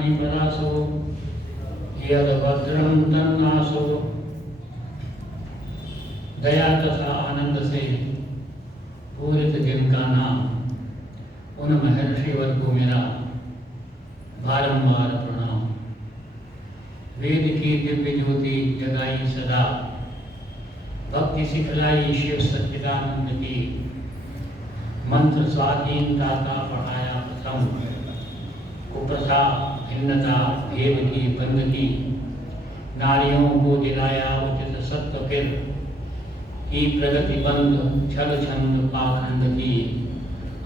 पाणिपरासो यद्भद्रं तन्नासो। दया तथा आनंद से पूरित जिनका नाम, उन महर्षिवर को मेरा बारंबार प्रणाम। वेद की दिव्य ज्योति जगाई सदा, भक्ति सिखलाई शिव सच्चिदानंद की। मंत्र स्वाधीन दाता पढ़ाया प्रथम, कुप्रथा भिन्नता भेद की बंद की। नारियों को दिलाया उचित सत्य फिर, की प्रगति बंद छल छंद पाखंड की।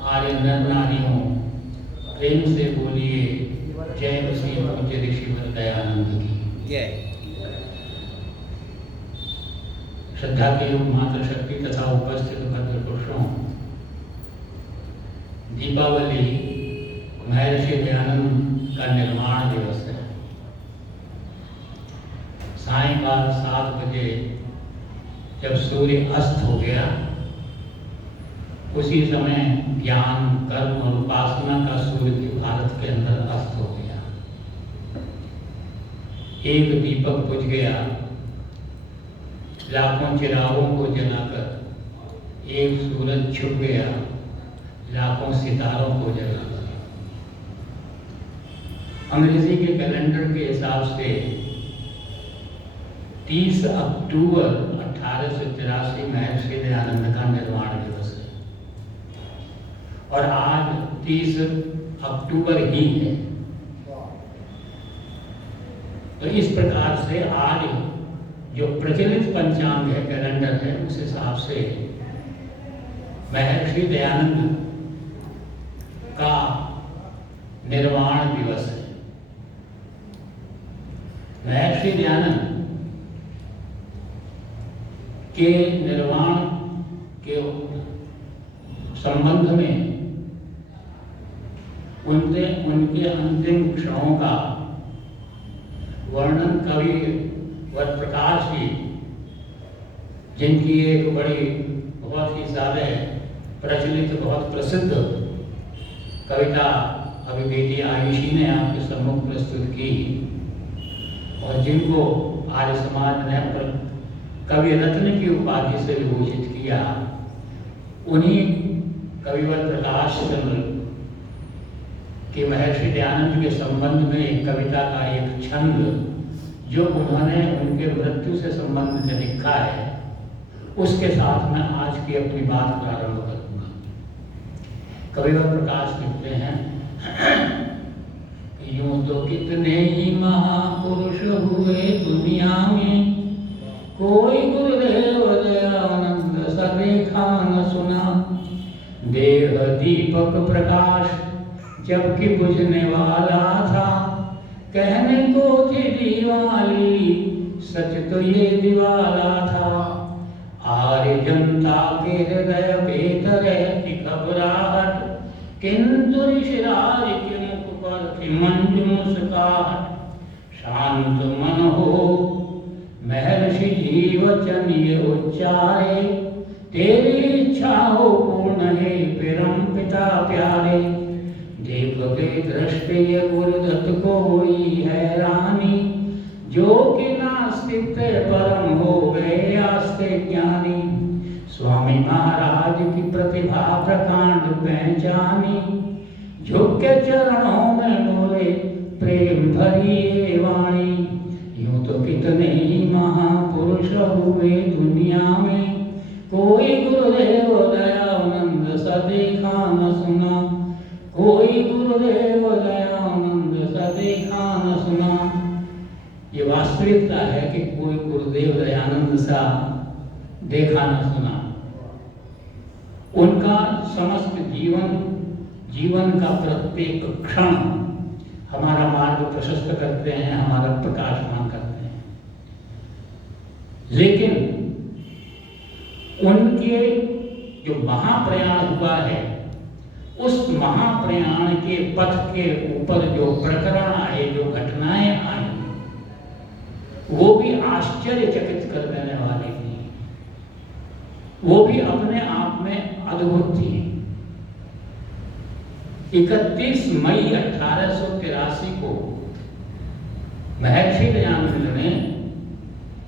आर्य नर नारियों प्रेम से बोलिए जय श्री पूज्य ऋषिवर दयानंद की जय। श्रद्धा के योग मात्र शक्ति तथा उपस्थित भद्र पुरुषों, दीपावली महर्षि दयानंद का निर्माण दिवस है। सायंकाल 7 बजे जब सूर्य अस्त हो गया, उसी समय ज्ञान कर्म और उपासना का सूर्य भी भारत के अंदर अस्त हो गया। एक दीपक बुझ गया, लाखों चिरागों को जलाकर। एक सूरज छुप गया, लाखों सितारों को जलाकर। अंग्रेजी के कैलेंडर के हिसाब से 30 अक्टूबर 1883 महर्षि दयानंद का निर्वाण दिवस है और आज 30 अक्टूबर ही है। तो इस प्रकार से आज जो प्रचलित पंचांग है, कैलेंडर है, उस हिसाब से महर्षि दयानंद का निर्वाण दिवस है। महर्षि दयानंद के निर्वाण के संबंध में उनके अंतिम क्षणों का वर्णन कवि वरप्रकाश जी, जिनकी एक बड़ी बहुत ही ज्यादा प्रचलित बहुत प्रसिद्ध कविता अभी बेटी आयुषी ने आपके सम्मुख प्रस्तुत की और जिनको आर्य समाज ने कवि रत्न की उपाधि से विभूषित किया, उन्हीं कविवर प्रकाश चंद्र के महर्षि दयानंद के संबंध में एक कविता का एक छंद जो उन्होंने उनके मृत्यु से संबंध से लिखा है, उसके साथ मैं आज की अपनी बात प्रारंभ करूंगा। कविवर प्रकाश लिखते हैं, यूं तो कितने ही महापुरुष हुए दुनिया में, कोई गुरुदेव दयानंद सा देखा न सुना। देह दीपक प्रकाश जबकि बुझने वाला था, कहने को थी दीवाली, सच तो ये दिवाला था। आर्य जनता के हृदय पे रहती घबराहट, किंतु ऋषिराज के मुख पर थी मंजू मुस्काहट। शांत मन हो महर्षि जी वचन ये उच्चारे, तेरी इच्छा हो पूर्ण हे परम पिता प्यारे। देखते दृष्टि ये गुरुदत्त को हुई हैरानी, जो कि नास्तिक परम हो गए आस्ते ज्ञानी। स्वामी महाराज की प्रतिभा प्रकांड पहचानी, झुक के चरणों में बोले प्रेम भरी ये वाणी। यूं तो कितने ही महापुरुष हुए दुनिया में, कोई गुरुदेव दयानंद सा देखा न सुना। कोई गुरुदेव दयानंद सा देखा न सुना। ये वास्तविकता है कि कोई गुरुदेव दयानंद सा देखा न सुना। उनका समस्त जीवन का प्रत्येक क्षण हमारा मार्ग प्रशस्त करते हैं, हमारा प्रकाशमान करते हैं। लेकिन उनके जो महाप्रयाण हुआ है, उस महाप्रयाण के पथ के ऊपर जो प्रकरण आए, जो घटनाएं आई, वो भी आश्चर्यचकित कर देने वाली थी। वो भी अपने आप में अद्भुत थी। 31 मई 1883 को महर्षि दयानंद ने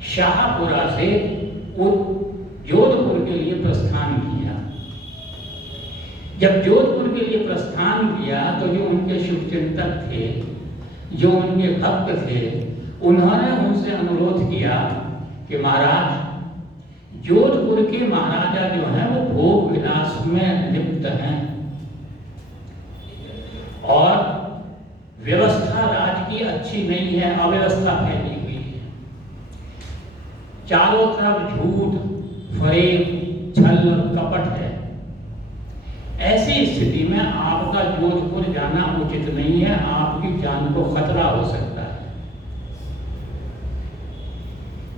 शाहपुरा से जोधपुर के लिए प्रस्थान किया। जब जोधपुर के लिए प्रस्थान किया तो जो उनके शुभचिंतक थे, जो उनके भक्त थे, उन्होंने उनसे अनुरोध किया कि महाराज, जोधपुर के महाराजा जो हैं वो भोग विलास में लिप्त हैं और व्यवस्था राज की अच्छी नहीं है, अव्यवस्था फैली हुई है। चारों तरफ झूठ, फरेब, छल और कपट है। ऐसी स्थिति में आपका जोधपुर जाना उचित नहीं है, आपकी जान को खतरा हो सकता है।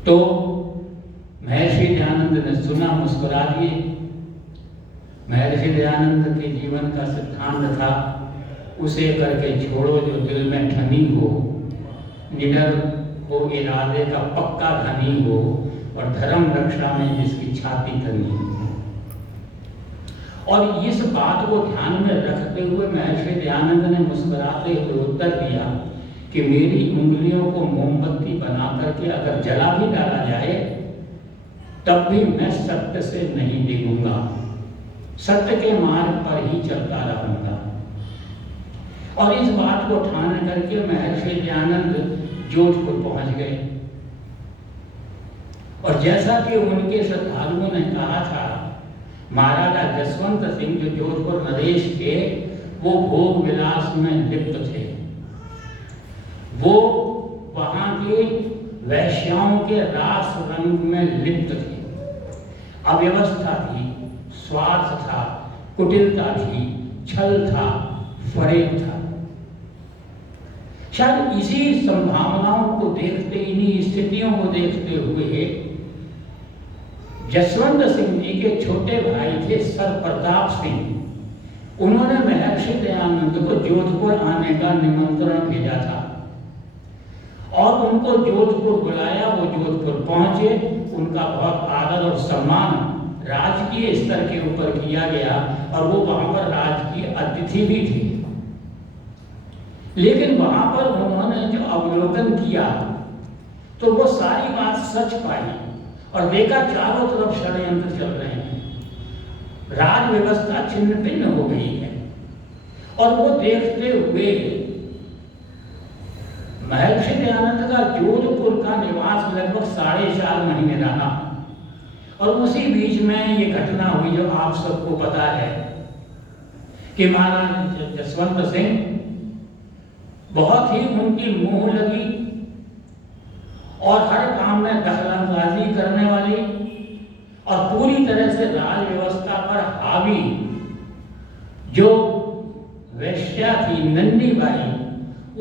तो महर्षि दयानंद ने सुना, मुस्कुरा दिए। महर्षि दयानंद के जीवन का सिद्धांत था, उसे करके छोड़ो जो दिल में ठनी हो, निडर हो, इरादे का पक्का धनी हो और धर्म रक्षा में जिसकी छाती तनी हो। और इस बात को ध्यान में रखते हुए महर्षि दयानंद ने मुस्कुराते हुए उत्तर दिया कि मेरी उंगलियों को मोमबत्ती बना करके अगर जला भी डाला जाए तब भी मैं सत्य से नहीं डिगूंगा, सत्य के मार्ग पर ही चलता रहूंगा। और इस बात को ठान करके महर्षि दयानंद जोधपुर पहुंच गए। और जैसा कि उनके श्रद्धालुओं ने कहा था, महाराजा जसवंत सिंह जो जोधपुर नरेश थे, वो भोग विलास में लिप्त थे। वो वहां के वैश्याओं के रास रंग में लिप्त थे। अव्यवस्था थी, स्वार्थ था, कुटिलता थी, छल था, फरेब था। शायद इसी संभावनाओं को देखते, इन्हीं स्थितियों को देखते हुए जसवंत सिंह जी के छोटे भाई थे सर प्रताप सिंह, उन्होंने महर्षि दयानंद को जोधपुर आने का निमंत्रण भेजा था और उनको जोधपुर बुलाया। वो जोधपुर पहुंचे, उनका बहुत आदर और सम्मान राजकीय स्तर के ऊपर किया गया और वो वहां पर राजकीय अतिथि भी थे। लेकिन वहां पर उन्होंने जो अवलोकन किया तो वो सारी बात सच पाई और देखा चारों तरफ षड्यंत्र चल रहे हैं, राज व्यवस्था छिन्न भिन्न हो गई है। और वो देखते हुए महर्षि दयानंद का जोधपुर का निवास लगभग 4.5 महीने रहा। और उसी बीच में ये घटना हुई जो आप सबको पता है कि महाराज जसवंत सिंह बहुत ही उनकी मोह लगी और हर काम में दखलंदाजी करने वाली और पूरी तरह से राज व्यवस्था पर हावी जो वैश्या थी नंदी बाई,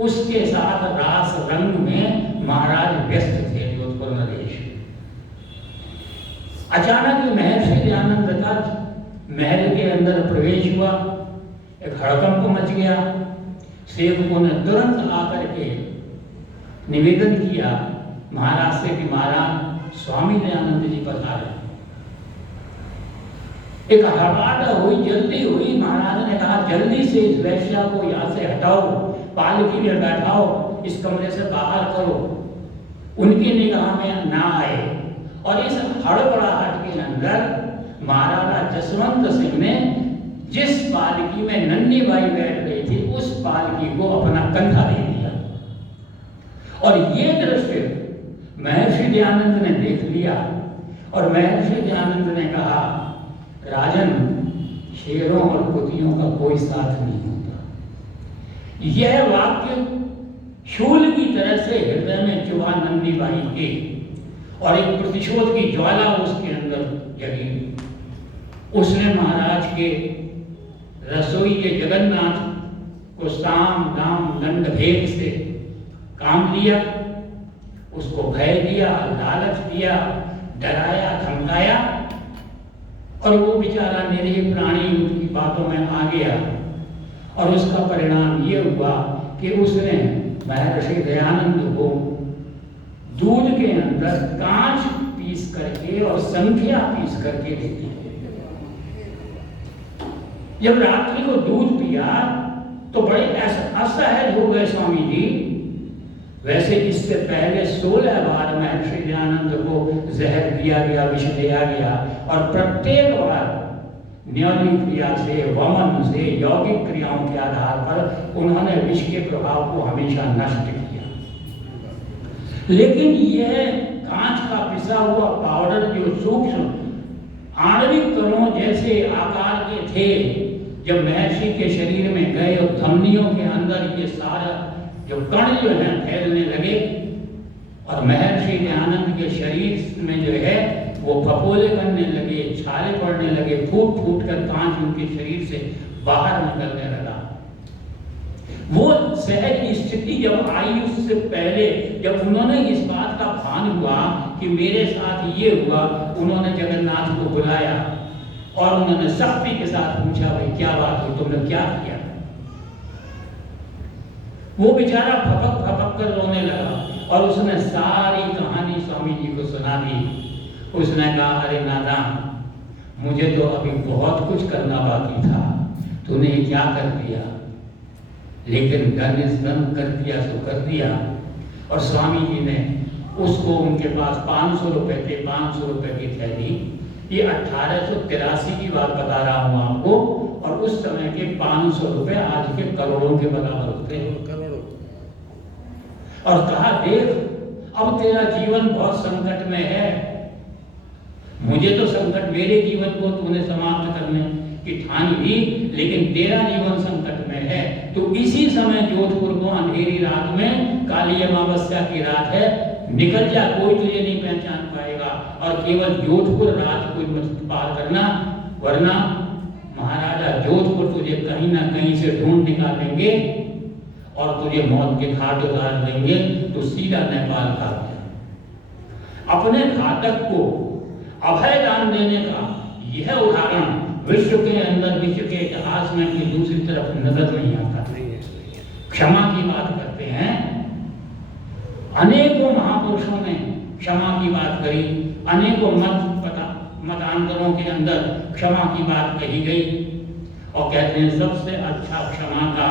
उसके साथ रास रंग में महाराज व्यस्त थे जोधपुर नरेश। अचानक महर्षि दयानंद का महल के अंदर प्रवेश हुआ, एक हड़कंप मच गया। सेवकों ने तुरंत आकर के निवेदन किया महाराज से कि महाराज स्वामी दयानंद जी पधारे। एक हड़बड़ा हुई, जल्दी हुई। महाराज ने कहा जल्दी से इस वैश्या को यहाँ से हटाओ, पालकी में बैठाओ, इस कमरे से बाहर करो, उनकी निगाह में ना आए। और इस हड़बड़ाहट के अंदर महाराजा जसवंत सिंह ने जिस पालकी में नन्ही बाई बैठ गई थी उस पालकी को अपना कंधा दे दिया। और ये दृश्य महर्षि दयानंद ने देख लिया और महर्षि दयानंद ने कहा राजन, शेरों और कुतियों का कोई साथ नहीं होता। यह वाक्य शूल की तरह से हृदय में चुभा नंदी बाई के और एक प्रतिशोध की ज्वाला उसके अंदर जगी। उसने महाराज के रसोई के जगन्नाथ को साम दाम दंड भेद से काम लिया, उसको भय दिया, लालच दिया, डराया, धमकाया और वो बेचारा निरीह प्राणी उनकी बातों में आ गया। और उसका परिणाम ये हुआ कि उसने महर्षि दयानंद को दूध के अंदर कांच पीस करके और संख्या पीस करके दे दी। जब रात्रि को दूध पिया तो बड़े असहज हो गए स्वामी जी। वैसे इससे पहले 16 बार महर्षि दयानंद को जहर दिया गया, विष दिया गया, और प्रत्येक बार न्योली क्रिया से, वमन से, यौगिक क्रियाओं के आधार पर उन्होंने विष के प्रभाव को हमेशा नष्ट किया। लेकिन यह कांच का पिसा हुआ पाउडर जो सूक्ष्म आणविक कणों जैसे आकार के थे, जब महर्षि के शरीर में गए और धमनियों के अंदर ये सारा जो कण जो है फैलने लगे, और महर्षि दयानंद के शरीर में जो है वो फफोले बनने लगे, छाले पड़ने लगे, फूट फूट कर कांच उनके शरीर से बाहर निकलने लगा। वो सहज स्थिति जब आई, उससे पहले जब उन्होंने इस बात का भान हुआ कि मेरे साथ ये हुआ, उन्होंने जगन्नाथ को बुलाया और उन्होंने सख्ती के साथ पूछा, भाई क्या बात हुई, तुमने क्या किया? वो बेचारा फपक फपक कर रोने लगा और उसने सारी कहानी स्वामी जी को सुना दी। उसने कहा, अरे नादान, मुझे तो अभी बहुत कुछ करना बाकी था, तूने क्या कर दिया, लेकिन डन इज डन, कर दिया सो कर दिया। और स्वामी जी ने उसको, उनके पास 500 रुपए थे, 500 रुपए की थैली, ये 1883 की बात बता रहा हूँ आपको, और उस समय के 500 रुपए आज के करोड़ों के बराबर होते हैं। और कहा, देख अब तेरा जीवन बहुत संकट में है, मुझे तो संकट, मेरे जीवन को तूने समाप्त करने की ठान ली, लेकिन तेरा जीवन संकट में है। तो इसी समय जोधपुर को अंधेरी रात में, काली अमावस्या की रात है, निकल जा, कोई तुझे नहीं पहचान पाएगा, और केवल जोधपुर रात को मत पार करना, वरना महाराजा जोधपुर तुझे कहीं ना कहीं से ढूंढ निकालेंगे और तुझे मौत के घाट उतार देंगे। तो सीधा नेपाल भाग गया। अपने घातक को अभय दान देने का यह उदाहरण विश्व के अंदर, विश्व के इतिहास में कोई दूसरी तरफ नजर नहीं आता। क्षमा की बात करते हैं, अनेकों महापुरुषों ने क्षमा की बात करी, अनेकों मतांतरों के अंदर क्षमा की बात कही गई, और कहते हैं सबसे अच्छा क्षमा का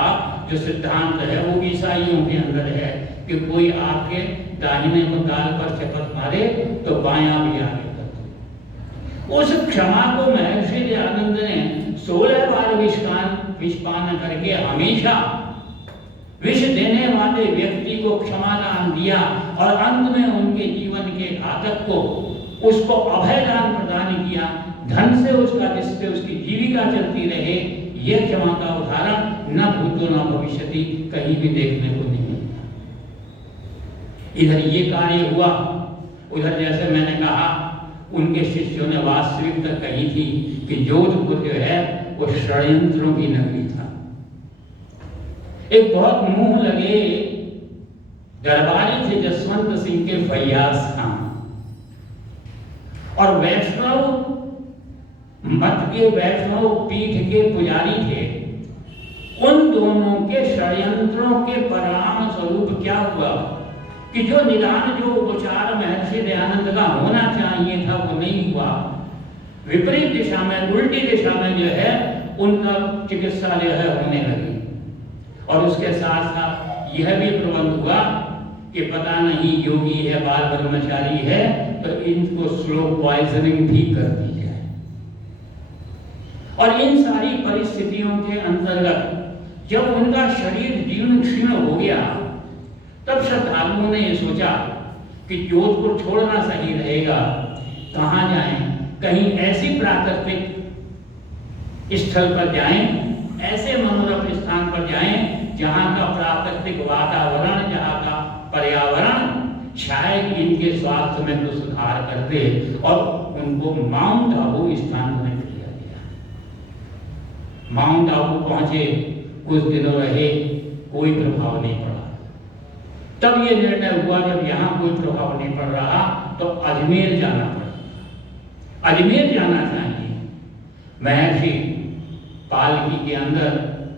जो सिद्धांत है वो ईसाइयों के अंदर है कि कोई आपके दाहिने को गाल पर चपत मारे तो बायां भी आगे कर दो। उस क्षमा को महर्षि दयानंद ने 16 बार विषपान करके हमेशा विष देने वाले व्यक्ति को क्षमादान दिया, और अंत में उनके जीवन के घातक को उसको अभयदान प्रदान किया, धन से उसका, जिससे उसकी जीविका चलती रहे। यह क्षमा का उदाहरण न भूतो न भविष्यति कहीं भी देखने को नहीं मिलता। इधर ये कार्य हुआ, उधर जैसे मैंने कहा उनके शिष्यों ने वास्तविकता कही थी कि जोधपुर जो है वो षड्यंत्रों की नगरी था। एक बहुत मुंह लगे दरबारी थे जसवंत सिंह के फैयाज खान, और वैष्णव मत के, वैष्णव पीठ के पुजारी थे। उन दोनों के षड्यंत्रों के परिणाम स्वरूप क्या हुआ कि जो निदान, जो उपचार महर्षि दयानंद का होना चाहिए था वो नहीं हुआ। विपरीत दिशा में, उल्टी दिशा में जो है उनका चिकित्सा जो है होने लगी। और उसके साथ साथ यह भी प्रबंध हुआ कि पता नहीं योगी है, बाल ब्रह्मचारी है, तो इनको स्लो पॉइजनिंग भी कर दी जाए। और इन सारी परिस्थितियों के अंतर्गत जब उनका शरीर जीर्ण क्षीण हो गया, तब श्रद्धालुओं ने यह सोचा कि जोधपुर छोड़ना सही रहेगा। कहाँ जाएं? कहीं ऐसी प्राकृतिक स्थल पर जाएं, ऐसे मनोरम स्थान पर जाएं जहाँ का प्राकृतिक वातावरण, जहाँ का पर्यावरण शायद इनके स्वास्थ्य में तो सुधार कर दे। और उनको माउंट आबू स्थानांतरित किया गया। माउंट आबू पहुंचे, कुछ दिनों रहे, कोई प्रभाव नहीं पड़ा। तब ये निर्णय हुआ जब यहाँ कोई प्रभाव नहीं पड़ रहा तो अजमेर जाना पड़ा। अजमेर जाना चाहिए। महर्षि पालकी के अंदर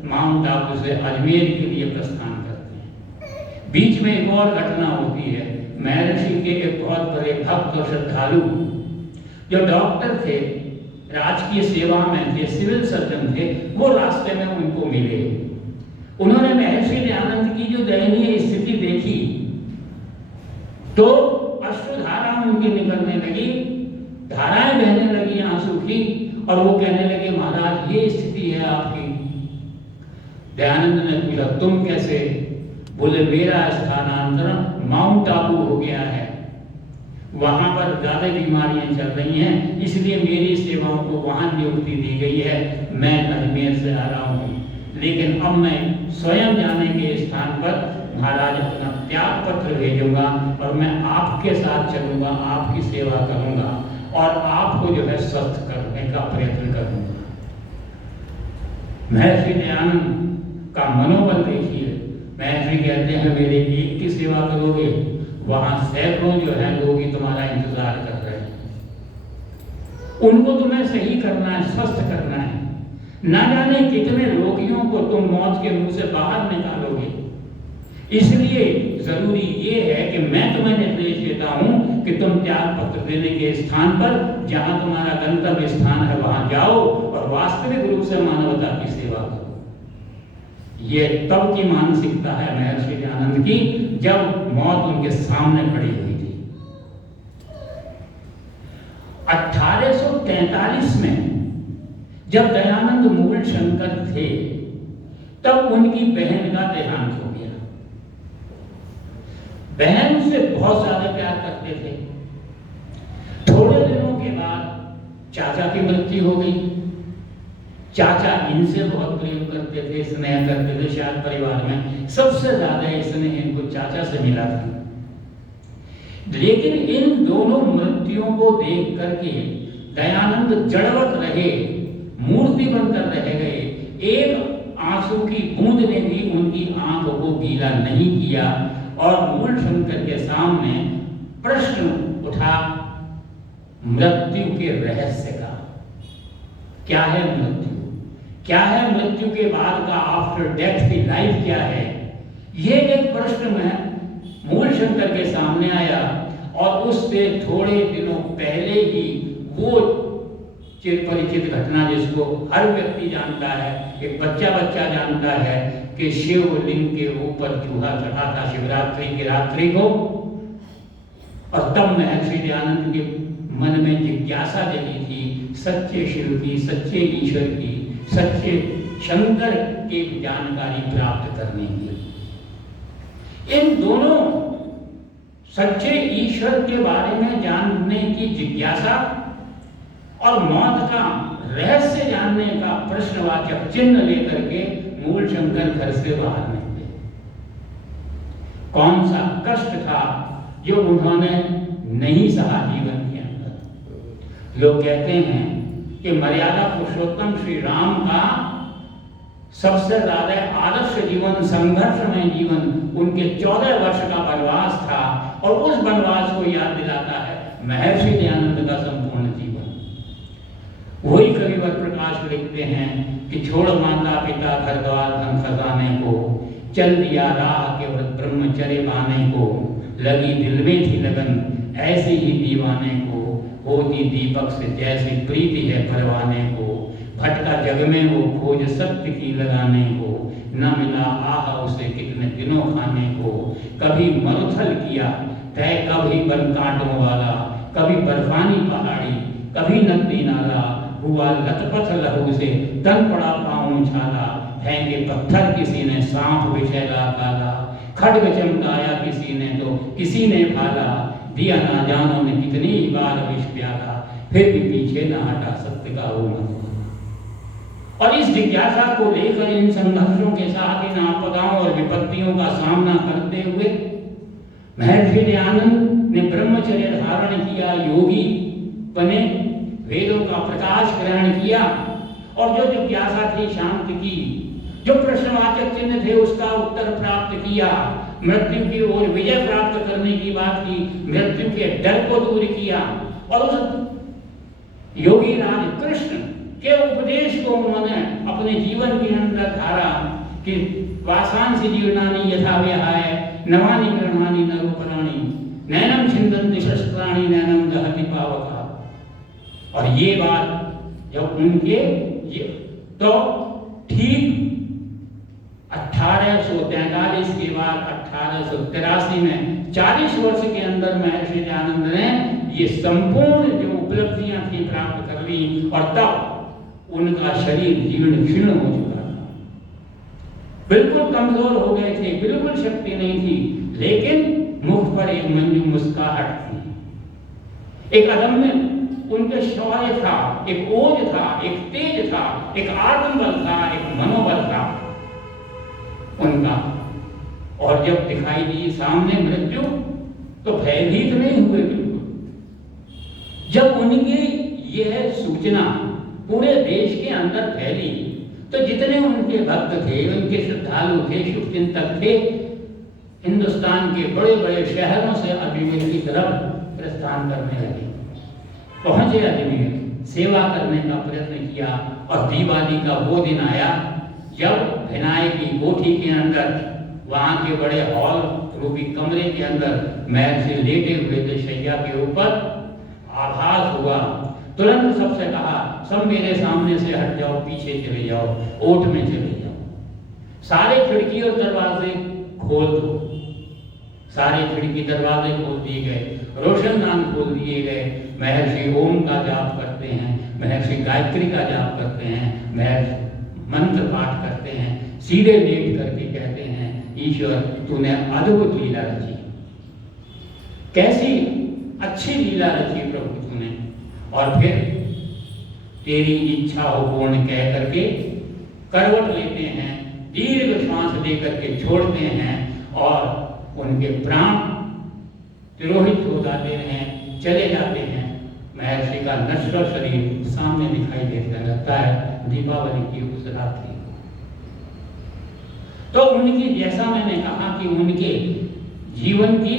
माउंट आबू से अजमेर के लिए प्रस्थान करते हैं। बीच में एक और घटना होती है। महर्षि के एक बहुत बड़े भक्त और श्रद्धालु जो डॉक्टर थे, राजकीय सेवा में थे, सिविल सर्जन थे, वो रास्ते में उनको मिले। उन्होंने महर्षि दयानंद की जो दयनीय स्थिति देखी तो अश्रुधारा उनकी निकलने लगी, धाराएं बहने लगी आंसू की, और वो कहने लगे महाराज ये स्थिति है आपकी। दयानंद ने पूछा तुम कैसे? बोले मेरा स्थानांतरण माउंट आबू हो गया है, वहां पर ज्यादा बीमारियां चल रही हैं, इसलिए मेरी सेवाओं को वहां नियुक्ति दी गई है, मैं अजमेर से आ रहा हूँ। लेकिन अब मैं स्वयं जाने के स्थान पर महाराज अपना त्याग पत्र भेजूंगा और मैं आपके साथ चलूंगा, आपकी सेवा करूंगा और आपको जो है स्वस्थ करने का प्रयत्न करूंगा। महर्षि दयानंद का मनोबल देखिए। महर्षि कहते हैं मेरे एक की सेवा करोगे, वहां सैकड़ों जो है लोग ही तुम्हारा इंतजार कर रहे हैं। उनको तुम्हें सही करना है, स्वस्थ करना है। ना जाने कितने रोगियों को तुम मौत के मुंह से बाहर निकालोगे। इसलिए जरूरी ये है कि मैं तुम्हें निर्देश देता हूं कि तुम त्याग पत्र देने के स्थान पर, जहां तुम्हारा गंतव्य स्थान है, वहां जाओ और वास्तविक रूप से मानवता की सेवा करो। ये तब की मानसिकता है महर्षि दयानंद की, जब मौत उनके सामने खड़ी हुई थी। 1843 में जब दयानंद मूल शंकर थे, तब उनकी बहन का देहांत हो गया। बहन उससे बहुत ज्यादा प्यार करते थे। थोड़े दिनों के बाद चाचा की मृत्यु हो गई। चाचा इनसे बहुत प्रेम करते थे, स्नेह करते थे। शायद परिवार में सबसे ज्यादा स्नेह इनको चाचा से मिला था। लेकिन इन दोनों मृत्युओं को देख करके दयानंद जड़वत रहे, मूर्ति बनकर रह गए। एक आंसू की बूंद ने भी उनकी आंखों को गीला नहीं किया और मूल शंकर के सामने प्रश्न उठा मृत्यु के रहस्य का। क्या है मृत्यु? क्या है मृत्यु के बाद का आफ्टर डेथ की लाइफ क्या है? ये एक प्रश्न में मूल शंकर के सामने आया और उससे थोड़े दिनों पहले ही वो चिरपरिचित घटना जिसको हर व्यक्ति जानता है, एक बच्चा जानता है कि शिवलिंग के ऊपर चूहा चढ़ा था शिवरात्रि की रात्रि को। और तब महर्षि दयानंद के मन में जिज्ञासा जगी थी सच्चे शिव की, सच्चे ईश्वर की, सच्चे शंकर की जानकारी प्राप्त करने की। इन दोनों सच्चे ईश्वर के बारे में जानने की जिज्ञासा और मौत का रहस्य जानने का प्रश्नवाचक चिन्ह लेकर के मूल शंकर घर से बाहर निकले। कौन सा कष्ट था जो उन्होंने नहीं सहा जीवन के अंदर। लोग कहते हैं कि मर्यादा पुरुषोत्तम श्री राम का सबसे ज्यादा आदर्श जीवन, संघर्षमय जीवन उनके 14 वर्ष का वनवास था और उस वनवास को याद दिलाता है महर्षि दयानंद का संपूर्ण जीवन। वही कविवर प्रकाश लिखते हैं कि छोड़ माता पिता घर द्वार धन खजाने को, चल दिया राह के व्रत ब्रह्मचर्य पाने को, लगी दिल में थी लगन ऐसे ही दीवाने को, होती दीपक से जैसी प्रीति है परवाने को, भटका जग में वो खोज सत्य की लगाने को, न मिला आह उसे कितने दिनों खाने को, कभी मरुथल किया तय कभी बन कांटों वाला, कभी बर्फानी पहाड़ी कभी नदी नाला, हुआ लथपथ लहू से तन पड़ा पाँव छाला, फेंके पत्थर किसी ने सांप विषैला काला, खड्ग चमकाया किसी ने तो किसी ने भाला, दिया ना जानो ने कितनी बार विष प्याला, फिर भी पीछे न हटा सत्य का वो मन। और इस जिज्ञासा को लेकर इन संघर्षों के साथ इन आपदाओं और विपत्तियों का सामना करते हुए महर्षि दयानंद ने ब्रह्मचर्य धारण किया, योगी बने, वेदों का प्रकाश ग्रहण किया और जो जिज्ञासा थी शांत की, जो प्रश्नवाचक चिन्ह थे उसका उत्तर प्राप्त किया, मृत्यु की ओर विजय प्राप्त करने की बात की, मृत्यु के डर को दूर किया और उस योगी राज कृष्ण के उपदेश को उन्होंने अपने जीवन के अंदर धारा कि वासांसि जीवनानि यथा विहाय नवानि गृहाणि नरूपराणि नैनम छिन्दन्ति शस्त्राणि नैनम दहति पावका। और ये बात जब उनके तो ठीक 1843 के बाद 1883 में 40 वर्ष के अंदर महर्षि दयानंद ने ये संपूर्ण जो उपलब्धियां थी प्राप्त कर ली, और तब उनका शरीर जीर्ण क्षीण हो चुका था, बिल्कुल कमजोर हो गए थे, बिल्कुल शक्ति नहीं थी, लेकिन मुख पर एक मंजू मुस्कुराहट थी, एक अदम्य उनके शौर्य था, एक ओज था, एक तेज था, एक आत्मबल था, एक मनोबल था उनका। और जब दिखाई दी सामने मृत्यु तो भयभीत नहीं हुए बिल्कुल। जब उनकी यह सूचना पूरे देश के अंदर फैली तो जितने उनके भक्त थे, उनके श्रद्धालु थे, शुभचिंतक थे, हिंदुस्तान के बड़े बड़े शहरों से अजमेर की तरफ प्रस्थान करने लगे। पहुंचे अजमेर, सेवा करने का प्रयत्न किया, और दिवाली का वो दिन आया जब भिनाई की कोठी के अंदर, वहां के बड़े हॉल रूपी कमरे के अंदर महर्षि लेटे हुए थे शैया के ऊपर। आभास हुआ, तुरंत सबसे कहा, सब मेरे सामने से हट जाओ, पीछे चले जाओ, ओट में चले जाओ, सारे खिड़की और दरवाजे खोल दो। सारे खिड़की दरवाजे खोल दिए गए, रोशनदान खोल दिए गए। महर्षि ओम का जाप करते हैं, महर्षि गायत्री का जाप करते हैं, महर्षि मंत्र पाठ करते हैं, सीधे लेट करके कहते हैं, ईश्वर तूने अद्भुत लीला रची, कैसी अच्छी लीला रची प्रभु तूने, और फिर तेरी इच्छा हो पूर्ण कह करके करवट लेते हैं, दीर्घ श्वास लेकर के छोड़ते हैं, और उनके प्राण तिरोहित हो जाते हैं, चले जाते हैं। महर्षि का नश्वर शरीर सामने दिखाई देता लगता है दीपावली की उस रात्रि को। तो उनकी, जैसा मैंने कहा कि उनके जीवन की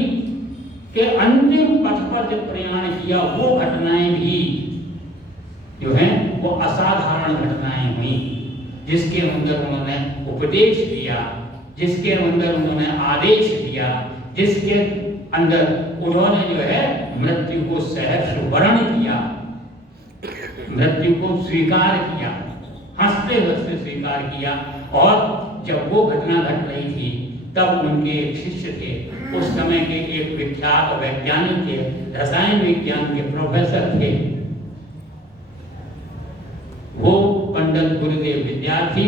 के अंतिम पथ पर जब प्रयाण किया, वो घटनाएं भी जो हैं वो असाधारण घटनाएं हुई, जिसके अंदर उन्होंने उपदेश दिया, जिसके अंदर उन्होंने आदेश दिया, जिसके अंदर उन्होंने जो है मृत्यु को सहर्ष वरण किया, मृत्यु को स्वीकार किया, हंसते हंसते स्वीकार किया। और जब वो घटना घट रही थी तब उनके एक शिष्य थे, उस समय के एक विख्यात वैज्ञानिक थे, रसायन विज्ञान के प्रोफेसर थे, वो पंडित गुरुदेव विद्यार्थी,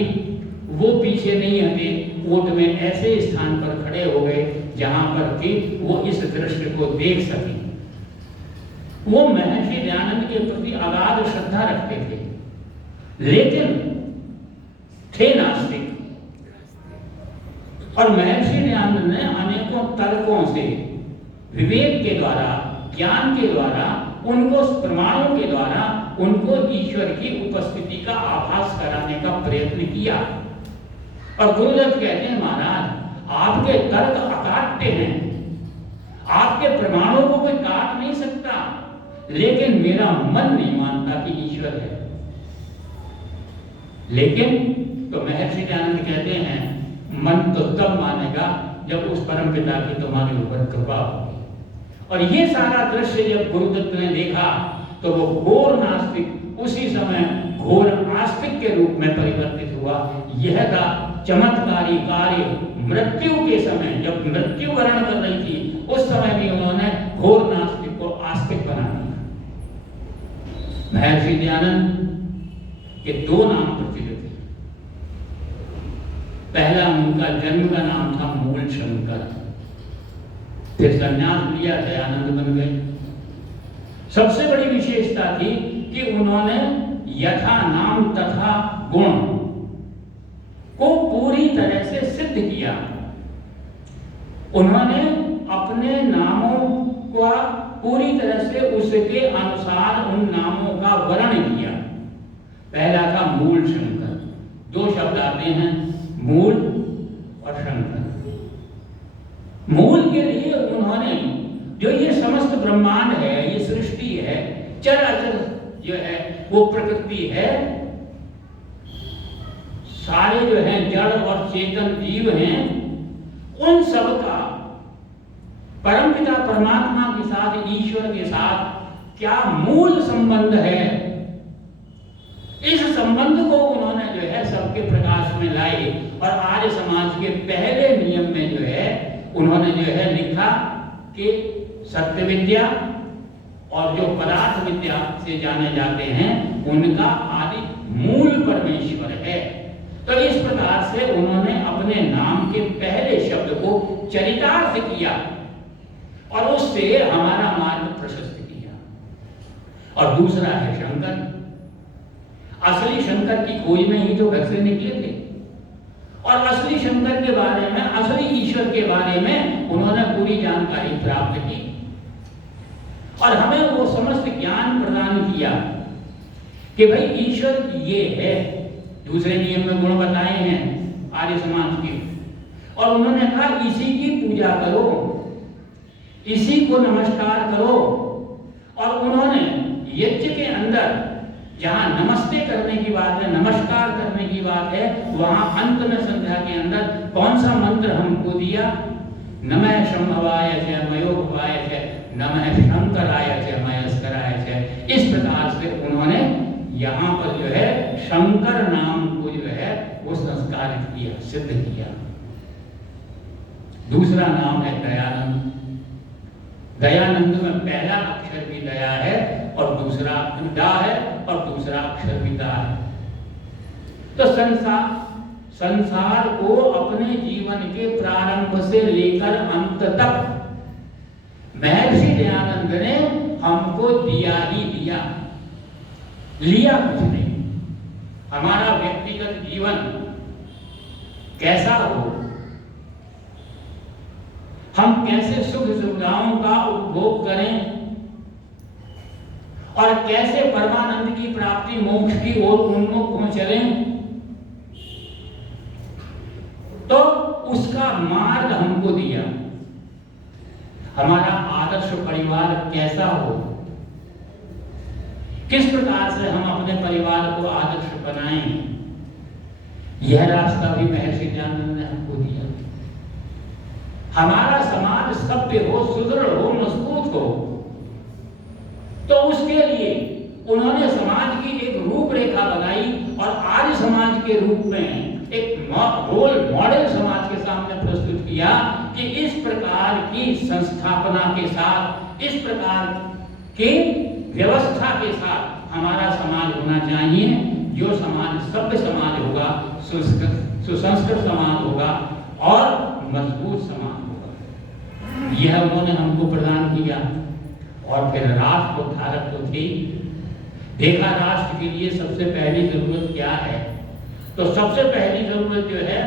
वो पीछे नहीं हटे, ओट में ऐसे स्थान पर खड़े हो गए जहां पर कि वो इस दृश्य को देख सके। वो महर्षि दयानंद के प्रति अगाध श्रद्धा रखते थे, लेकिन थे नास्तिक, और महर्षि दयानंद ने अनेकों तर्कों से, विवेक के द्वारा, ज्ञान के द्वारा, उनको प्रमाणों के द्वारा उनको ईश्वर की उपस्थिति का आभास कराने का प्रयत्न किया। और गुरुदत्त कहते हैं, महाराज आपके तर्क अकाट्य हैं, आपके प्रमाणों को कोई काट नहीं सकता, लेकिन मेरा मन नहीं मानता कि ईश्वर है। लेकिन तो महर्षि दयानंद कहते हैं, मन तो तब मानेगा जब उस परम पिता की तुम्हारे ऊपर कृपा होगी। और ये सारा दृश्य जब गुरुदत्त ने देखा तो वो घोर नास्तिक उसी समय घोर आस्तिक के रूप में परिवर्तित हुआ। यह था चमत्कारी कार्य मृत्यु के समय, जब मृत्यु वरण कर रही थी उस समय भी उन्होंने घोर नास्तिक को आस्तिक बना दिया। महर्षि दयानंद के दो नाम प्रचलित थे। पहला उनका जन्म का नाम था मूल शंकर, फिर संन्यास लिया, दयानंद बन गए। सबसे बड़ी विशेषता थी कि उन्होंने यथा नाम तथा गुण को पूरी तरह से सिद्ध किया। उन्होंने अपने नामों का पूरी तरह से उसके अनुसार उन नामों का वर्णन किया। पहला था मूल शंकर, दो शब्द आते हैं, मूल और शंकर। मूल के लिए उन्होंने जो ये समस्त ब्रह्मांड है, ये सृष्टि है, चराचर जो है वो प्रकृति है, सारे जो हैं जड़ और चेतन जीव हैं, उन सब का परमपिता परमात्मा के साथ, ईश्वर के साथ क्या मूल संबंध है, इस संबंध को उन्होंने जो है सबके प्रकाश में लाए और आर्य समाज के पहले नियम में जो है उन्होंने जो है लिखा कि सत्य विद्या और जो पदार्थ विद्या से जाने जाते हैं उनका आदि मूल परमेश्वर है। तो इस प्रकार से उन्होंने अपने नाम के पहले शब्द को चरितार्थ किया और उससे हमारा मार्ग प्रशस्त किया। और दूसरा है शंकर। असली शंकर की खोज में ही तो भक्से निकले थे और असली शंकर के बारे में, असली ईश्वर के बारे में उन्होंने पूरी जानकारी प्राप्त की और हमें वो समस्त ज्ञान प्रदान किया कि भाई ईश्वर ये है। दूसरे नियम में गुण बताए हैं आर्य समाज के और उन्होंने कहा इसी की पूजा करो, इसी को नमस्कार करो। और उन्होंने यज्ञ के अंदर जहां नमस्ते करने की बात है, नमस्कार करने की बात है, वहां अंत में संध्या के अंदर कौन सा मंत्र हमको दिया? नमः शंभवाय च मयोभवाय च नमः शंकराय च मयस्कराय च। इस प्रकार से उन्होंने यहाँ पर जो है शंकर नाम को जो है वो संस्कार किया, सिद्ध किया। दूसरा नाम है दयानंद। दयानंद में पहला अक्षर भी दया है और दूसरा दा है और दूसरा अक्षर भी दा है। तो संसार को अपने जीवन के प्रारंभ से लेकर अंत तक महर्षि दयानंद ने हमको दिया ही दिया, लिया कुछ नहीं। हमारा व्यक्तिगत जीवन कैसा हो, हम कैसे सुख सुविधाओं का उपभोग करें और कैसे परमानंद की प्राप्ति, मोक्ष की ओर उन्मुख हो चलें, तो उसका मार्ग हमको दिया। हमारा आदर्श परिवार कैसा हो, किस प्रकार से हम अपने परिवार को आदर्श बनाएं, यह रास्ता भी महर्षि दयानंद ने हमको दिया। हमारा समाज सभ्य हो, सुदृढ़ हो, मजबूत हो, तो उसके लिए उन्होंने समाज की एक रूपरेखा बनाई और आर्य समाज के रूप में एक रोल मॉडल समाज के सामने प्रस्तुत किया कि इस प्रकार की संस्थापना के साथ, इस प्रकार के व्यवस्था के साथ हमारा समाज होना चाहिए। जो समाज सभ्य समाज होगा, सुसंस्कृत समाज होगा और मजबूत समाज होगा। यह उन्होंने हमको प्रदान किया। और फिर राष्ट्र उद्धारक तो थी। देखा राष्ट्र के लिए सबसे पहली जरूरत क्या है, तो सबसे पहली जरूरत जो है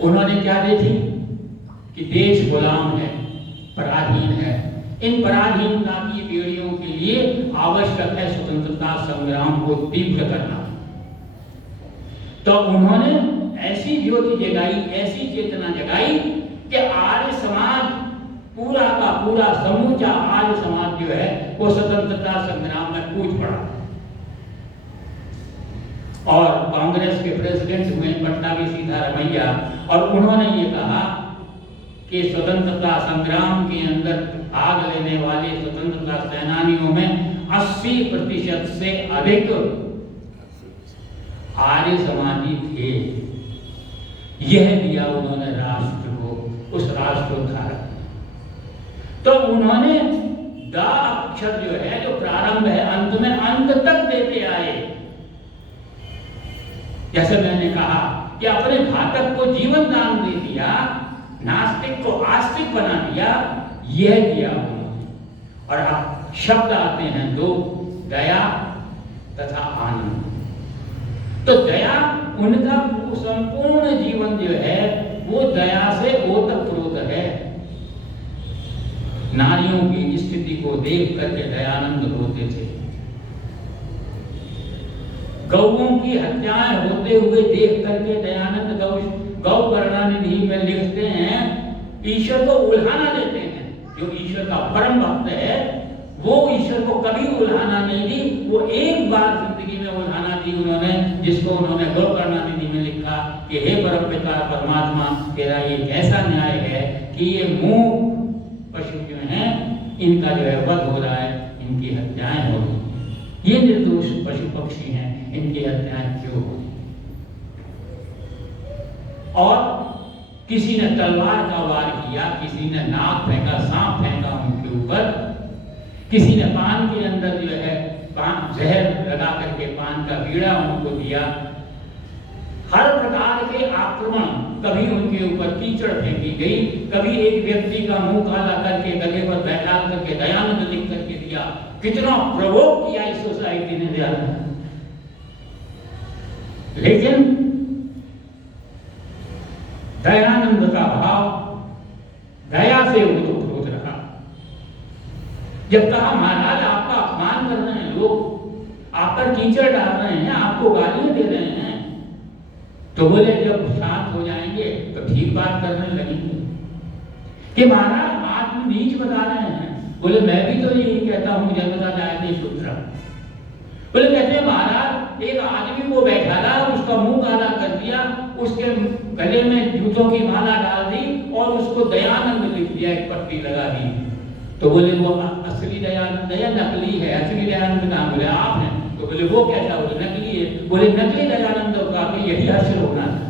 उन्होंने क्या देखी कि देश गुलाम है, पराधीन है। इन पराधीनता की बेड़ियों के लिए आवश्यक है स्वतंत्रता संग्राम को तीव्र करना। तो उन्होंने ऐसी ज्योति जगाई, ऐसी चेतना जगाई कि आर्य समाज पूरा का पूरा समूचा आर्य समाज जो है वो स्वतंत्रता संग्राम में कूद पड़ा। और कांग्रेस के प्रेसिडेंट हुए पट्टाभी सीतारमैया और उन्होंने ये कहा कि स्वतंत्रता संग्राम के अंदर भाग लेने वाले स्वतंत्रता सेनानियों में 80% से अधिक आर्य समाजी थे। यह दिया उन्होंने राष्ट्र को, उस राष्ट्र उद्धारक। तो उन्होंने द अक्षर जो है, जो प्रारंभ है, अंत में अंत तक देते आए। जैसे मैंने कहा कि अपने घातक को जीवन दान दे दिया, नास्तिक को आस्तिक बना दिया, यह दिया उन्होंने। और अब शब्द आते हैं दो, दया तथा आनंद। तो दया, उनका संपूर्ण जीवन जो है वो दया से ओतप्रोत है। नारियों की स्थिति को देख करके दयानंद रोते थे। गौओं की हत्याएं होते हुए देख करके दयानंद गौ करुणानिधि में लिखते हैं, ईश्वर को उल्हाना देते हैं। जो ईश्वर का परम भक्त है वो ईश्वर को कभी उल्हाना नहीं दी। वो एक बार जिंदगी में उल्हाना दी उन्होंने, जिसको उन्होंने गौ करुणानिधि में लिखा कि हे परमपिता परमात्मा, तेरा ये कैसा न्याय है कि ये मूक पशु जो हैं इनका जो है वध हो रहा है, इनकी हत्याएं हो रही, ये निर्दोष पशु पक्षी हैं, इनकी हत्याएं क्यों हो रही? किसी ने तलवार का वार किया, किसी ने नाग फेंका, सांप फेंका उनके ऊपर, किसी ने पान के अंदर जो है जहर लगा करके पान का बीड़ा उनको दिया। हर प्रकार के आक्रमण, कभी उनके ऊपर कीचड़ फेंकी गई, कभी एक व्यक्ति का मुंह काला करके गले पर बैठा करके दयानंद लिख करके दिया। कितना प्रवोक किया इस सोसाइटी ने दयानंद। लेकिन दयानंद का भाव दया से ओतप्रोत रहा। जब कहा महाराज आपका अपमान कर रहे हैं लोग, आप पर कीचड़ डाल रहे हैं, आपको गालियां दे रहे हैं, तो बोले जब शांत हो जाएंगे तो ठीक बात करने लगेंगे कि महाराज आप नीच बता रहे हैं। बोले मैं भी तो यही कहता हूँ जनता जायते शूद्र। बोले कहते महाराज एक आदमी को बैठा रहा, उसका मुंह काला कर दिया, उसके गले में जूतों की माला डाल दी और उसको दयानंद लिख दिया, एक पट्टी लगा दी। तो बोले वो असली दयानंद है या नकली है? असली दयानंद कहाँ? बोले आप हैं। तो बोले वो कैसा? बोले नकली है। बोले नकली दयानंद का यही हासिल होना था।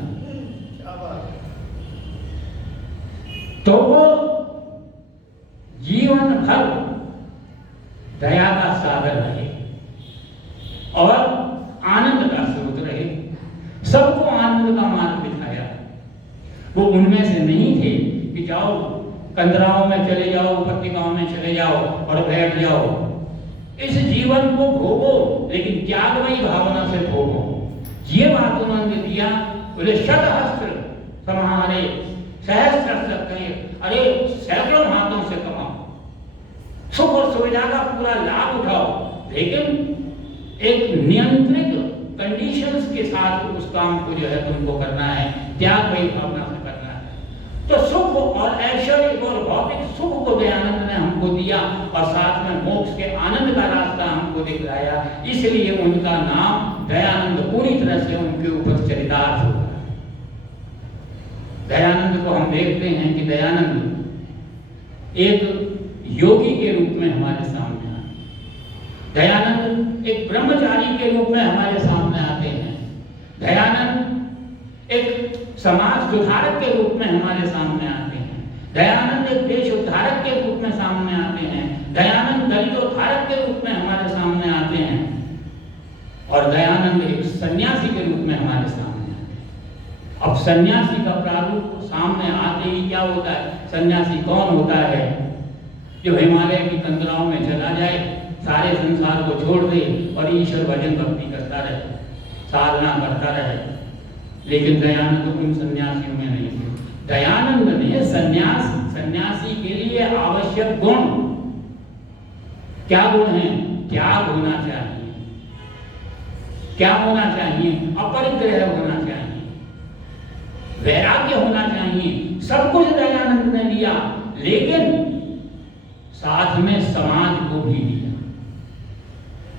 तो वो जीवन भर दया का सागर रहे और आनंद का स्रोत रहे, सबको आनंद का मार्ग दिखाया। वो उनमें से नहीं थे कि जाओ कंदराओं में चले जाओ, पत्रिकाओं में चले जाओ और बैठ जाओ। इस जीवन को भोगो, लेकिन त्यागमयी भावना से भोगो। ये बात उन्होंने दिया। बोले शतहस्त्र समाहरे सहस्त्र कहे, अरे सैकड़ों हाथों से कमाओ, सुख और सुविधा का पूरा लाभ उठाओ, लेकिन एक नियंत्रित कंडीशंस के साथ उस काम को जो है तुमको करना है, त्यागमयी भावना से करना है। तो सुख और ऐश्वर्य और भौतिक सुख को दयानंद ने हमको दिया और साथ में मोक्ष के आनंद का रास्ता हमको दिखलाया। इसलिए उनका नाम दयानंद पूरी तरह से उनके ऊपर चरितार्थ हुआ। दयानंद को हम देखते हैं कि दयानंद एक योगी के रूप में हमारे सामने आते, दयानंद एक ब्रह्मचारी के रूप में हमारे सामने आते हैं, दयानंद एक समाज सुधारक के रूप में हमारे सामने आते हैं, दयानंद एक देश उद्धारक के रूप में सामने आते हैं, दयानंद दलितोद्धारक के रूप में हमारे सामने आते हैं, और दयानंद एक सन्यासी के रूप में हमारे सामने आते हैं। अब सन्यासी का प्रारूप सामने आते ही क्या होता है? सन्यासी कौन होता है? जो हिमालय की कंदराओं में चला जाए, सारे संसार को छोड़ दे और ईश्वर भजन भक्ति करता रहे, साधना करता रहे। लेकिन दयानंद उन सन्यासियों में नहीं थे। दयानंद ने सन्यासी के लिए आवश्यक गुण क्या गुण हैं? त्याग होना चाहिए, क्या होना चाहिए? अपरिग्रह होना चाहिए, वैराग्य होना चाहिए। सब कुछ दयानंद ने दिया, लेकिन साथ में समाज को भी दिया।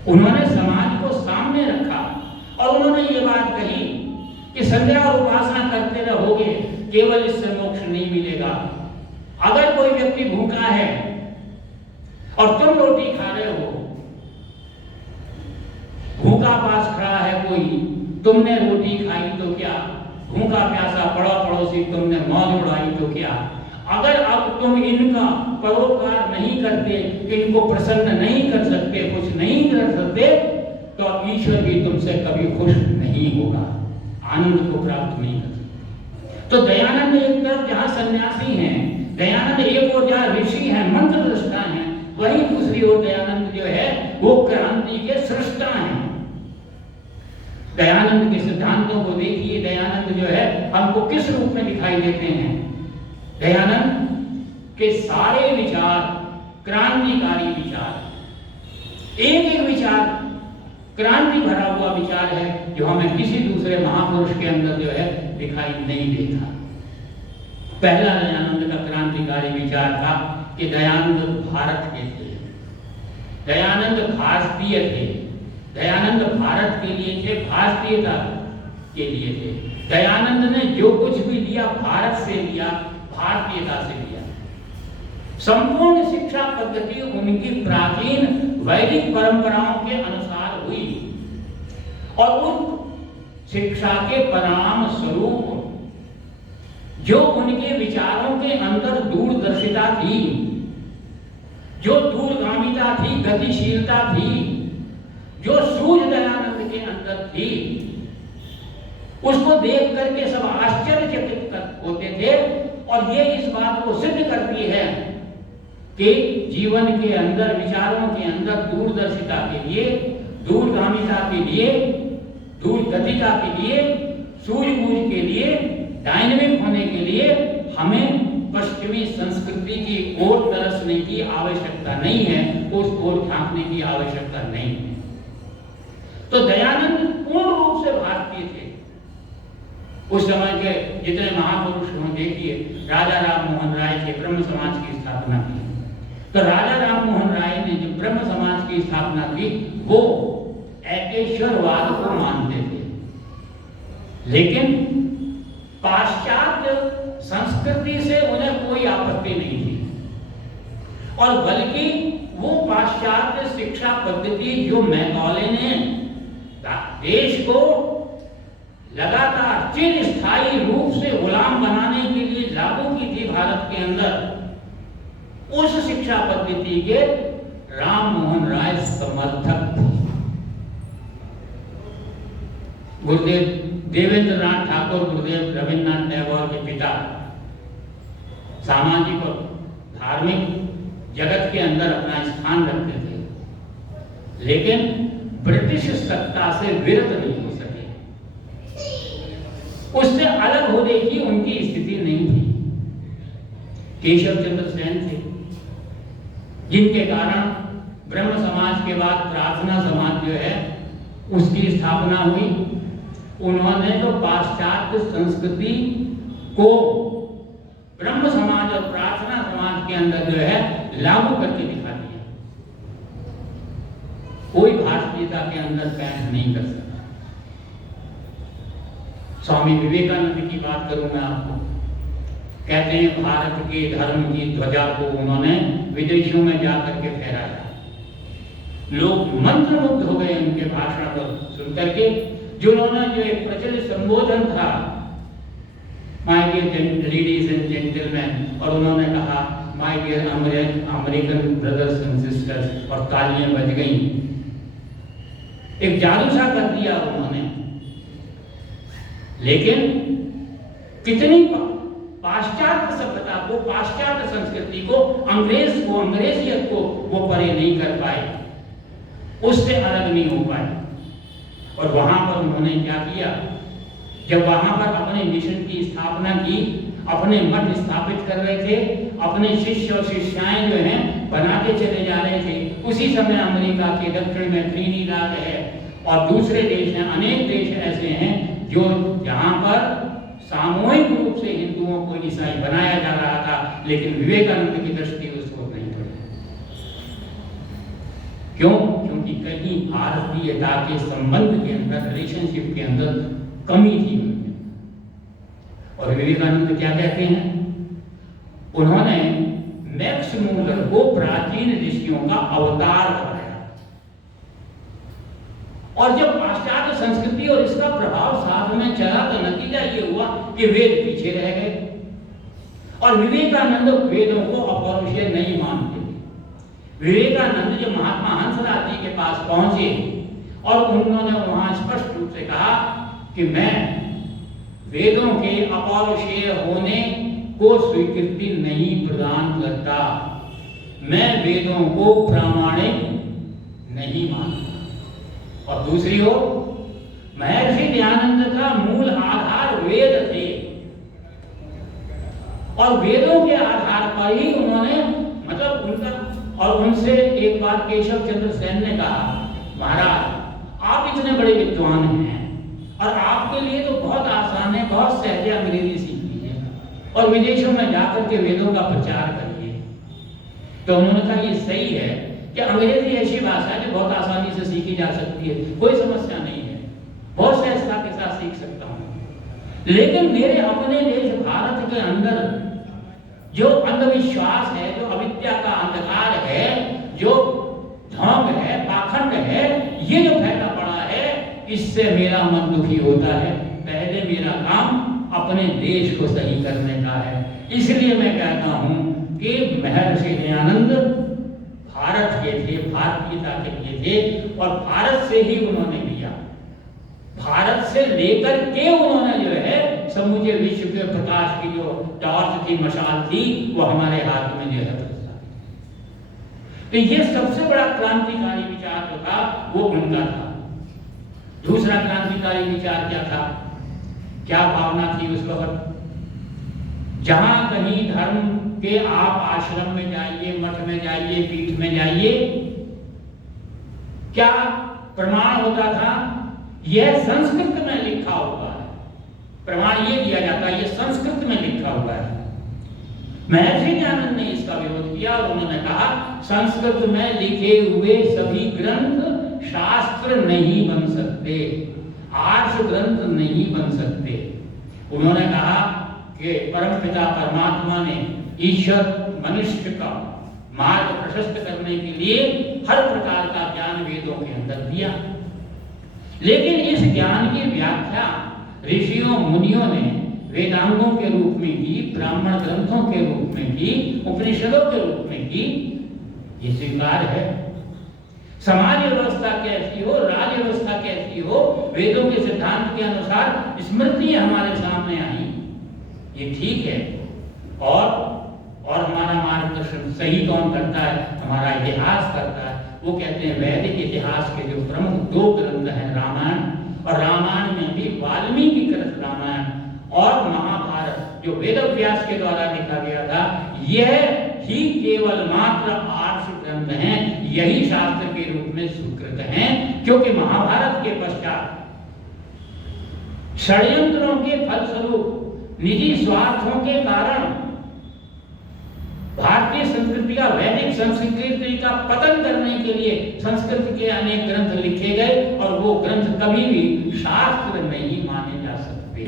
उन्होंने समाज को सामने रखा और उन्होंने ये बात कही कि संध्या और उपासना करते रहोगे, केवल इससे मोक्ष नहीं मिलेगा। अगर कोई व्यक्ति भूखा है और तुम रोटी खा रहे हो, भूखा पास खड़ा है कोई, तुमने रोटी खाई तो क्या, भूखा प्यासा पड़ा पड़ोसी तुमने मौज उड़ाई तो क्या। अगर अब तुम इनका परोपकार नहीं करते, इनको प्रसन्न नहीं कर सकते, खुश नहीं कर सकते, तो ईश्वर भी तुमसे कभी खुश नहीं होगा, आनंद को प्राप्त नहीं कर सकते। तो दयानंद एक तरफ जहाँ सन्यासी हैं, दयानंद एक और जहाँ ऋषि हैं, मंत्र दृष्टा हैं, वहीं दूसरी ओर दयानंद जो है वो क्रांति के सृष्टा हैं। दयानंद के सिद्धांतों को देखिए, दयानंद जो है हमको किस रूप में दिखाई देते हैं। दयानंद के सारे विचार क्रांतिकारी विचार, एक एक विचार क्रांति भरा हुआ विचार है, जो हमें किसी दूसरे महापुरुष के अंदर जो है दिखाई नहीं देता। पहला दयानंद का क्रांतिकारी विचार था कि दयानंद भारत के थे, दयानंद भारतीय थे, दयानंद भारत के लिए थे, भारतीयता के लिए थे। दयानंद ने जो कुछ भी लिया भारत से लिया, भारतीयता से लिया। संपूर्ण शिक्षा पद्धति उनकी प्राचीन वैदिक परंपराओं के अनुसार हुई और उन शिक्षा के परिणाम स्वरूप जो उनके विचारों के अंदर दूरदर्शिता थी, जो दूरगामिता थी, गतिशीलता थी, जो सूझ दयानंद के अंदर थी, उसको देख करके सब आश्चर्यचकित होते थे। और ये इस बात को सिद्ध करती है कि जीवन के अंदर, विचारों के अंदर दूरदर्शिता के लिए, दूरगामिता के लिए, दूरगतिता के लिए, सूझबूझ के लिए, डायनेमिक होने के लिए हमें पश्चिमी संस्कृति की ओर तरसने की आवश्यकता नहीं है, उस ओर झांकने की आवश्यकता नहीं है। तो दयानंद पूर्ण रूप से भारतीय थे। उस समय के जितने महापुरुष हों, देखिए राजा राम मोहन राय थे, ब्रह्म समाज की स्थापना की। तो राजा राम मोहन राय ने जो ब्रह्म समाज की स्थापना की, वो एकेश्वरवाद को मानते थे, लेकिन पाश्चात्य संस्कृति से उन्हें कोई आपत्ति नहीं थी। और बल्कि वो पाश्चात्य शिक्षा पद्धति जो मैकॉले ने देश को लगातार चिरस्थायी रूप से गुलाम बनाने के लिए लागू की थी भारत के अंदर, उस शिक्षा पद्धति के राम मोहन राय समर्थक थे। गुरुदेव देवेंद्र नाथ ठाकुर, गुरुदेव रविन्द्रनाथ टैगोर के पिता, सामाजिक और धार्मिक जगत के अंदर अपना स्थान रखते थे, लेकिन ब्रिटिश सत्ता से विरत नहीं हो सके, उससे अलग होने की उनकी स्थिति नहीं थी। केशव चंद्र सेन थे, जिनके कारण ब्रह्म समाज के बाद प्रार्थना समाज जो है उसकी स्थापना हुई। उन्होंने तो पाश्चात्य संस्कृति को ब्रह्म समाज और प्रार्थना समाज के अंदर जो है लागू करके दिखा दिया। कोई भारतीयता के अंदर पैठ नहीं कर सकता। स्वामी विवेकानंद की बात करूं मैं आपको, कहते हैं भारत के धर्म की ध्वजा को उन्होंने विदेशों में जाकर के फहराया। लोग मंत्रमुग्ध हो गए उनके भाषण को सुनकर के। जो उन्होंने जो एक प्रचलित संबोधन था, my dear ladies and gentleman, और उन्होंने कहा my dear American brothers and sisters, और तालियां बज गईं। एक जादू सा कर दिया उन्होंने। लेकिन कितनी पाश्चात्य सभ्यता को, पाश्चात्य संस्कृति को, अंग्रेजियत को वो परे नहीं कर पाए, उससे अलग नहीं हो पाए। और वहां पर उन्होंने क्या किया, जब वहां पर अपने मिशन की स्थापना की, अपने मठ स्थापित कर रहे थे, अपने शिष्य और शिष्याएं जो हैं बनाते चले जा रहे थे, उसी समय अमेरिका के दक्षिण में ट्रिनिडाद है और दूसरे देश हैं, अनेक देश ऐसे हैं जो जहां पर सामूहिक रूप से हिंदुओं को ईसाई बनाया जा रहा था, लेकिन विवेकानंद की दृष्टि उस ओर नहीं पड़ी। क्यों? क्योंकि कहीं भारतीयता के संबंध के अंदर, रिलेशनशिप के अंदर कमी थी उनमें। और विवेकानंद क्या कहते हैं? उन्होंने मैक्स मूलर को प्राचीन ऋषियों का अवतार बताया। और जब पाश्चात्य संस्कृति और इसका प्रभाव साथ में चला तो नतीजा ये हुआ कि वेद पीछे रह गए। और विवेकानंद वेदों को अपौरुषेय नहीं मानते। विवेकानंद जब महात्मा हंसराज जी के पास पहुंचे और उन्होंने वहां स्पष्ट रूप से कहा कि मैं वेदों के अपौरुषेय होने को स्वीकृति नहीं प्रदान करता, मैं वेदों को प्रामाणिक नहीं मानता। और दूसरी ओर महर्षि दयानंद का मूल आधार वेद थे, और वेदों के आधार पर ही उन्होंने, मतलब उनका, और उनसे एक बार केशव चंद्र सेन ने कहा, महाराज आप इतने बड़े विद्वान हैं और आपके लिए तो बहुत आसान है, बहुत सहज अंग्रेजी सीख लीजिए और विदेशों में जाकर के वेदों का प्रचार करिए। तो उन्होंने कहा ये सही है कि अंग्रेजी ऐसी भाषा है जो बहुत आसानी से सीखी जा सकती है, कोई समस्या नहीं है, बहुत सहजता के साथ सीख सकता हूँ। लेकिन मेरे अपने देश भारत के अंदर जो अंधविश्वास है, जो अविद्या का अंधकार है, जो ढोंग है, पाखंड है, ये जो फैला पड़ा है, इससे मेरा मन दुखी होता है। पहले मेरा काम अपने देश को सही करने का है। इसलिए मैं कहता हूं कि महर्षि दयानंद भारत के थे, भारतीयता के लिए थे और भारत से ही उन्होंने लिया, भारत से लेकर के उन्होंने जो है समूचे विश्व के प्रकाश की जो टॉर्च थी, मशाल थी, वो हमारे हाथ में जो है। तो ये सबसे बड़ा क्रांतिकारी विचार जो था वो उनका था। दूसरा क्रांतिकारी विचार क्या था, क्या भावना थी उस वक्त? जहां कहीं धर्म के आप आश्रम में जाइए, मठ में जाइए, पीठ में जाइए, क्या प्रमाण होता था? यह संस्कृत में लिखा हुआ है। प्रमाण ये दिया जाता है, यह संस्कृत में लिखा हुआ है। महर्षि दयानंद ने इसका विरोध किया और उन्होंने कहा संस्कृत में लिखे हुए सभी ग्रंथ शास्त्र नहीं बन सकते, आर्ष ग्रंथ नहीं बन सकते। उन्होंने कहा कि परमपिता परमात्मा ने ईश्वर मनुष्य का मार्ग प्रशस्त करने के लिए हर प्रकार का ज्ञान वेदों के अंदर दिया, लेकिन इस ज्ञान की व्याख्या ऋषियों मुनियों ने वेदांगों के रूप में की, ब्राह्मण ग्रंथों के रूप में की, उपनिषदों के रूप में की। ये स्वीकार है। समाज व्यवस्था कैसी हो, राज्य व्यवस्था कैसी हो, वेदों के सिद्धांत के अनुसार स्मृति हमारे सामने आई, ये ठीक है। और हमारा मार्गदर्शन सही कौन करता है? हमारा इतिहास करता है। वो कहते हैं वैदिक इतिहास के जो प्रमुख 2 ग्रंथ हैं, रामायण, और रामायण में भी वाल्मीकि कृत रामायण और महाभारत जो वेद व्यास के द्वारा लिखा गया था, यह ही केवल मात्र आर्ष ग्रंथ हैं, यही शास्त्र के रूप में स्वीकृत हैं। क्योंकि महाभारत के पश्चात षड्यंत्रों के फलस्वरूप, निजी स्वार्थों के कारण भारतीय संस्कृति का, वैदिक संस्कृति का पतन करने के लिए संस्कृत के अनेक ग्रंथ लिखे गए और वो ग्रंथ कभी भी शास्त्र नहीं माने जा सकते।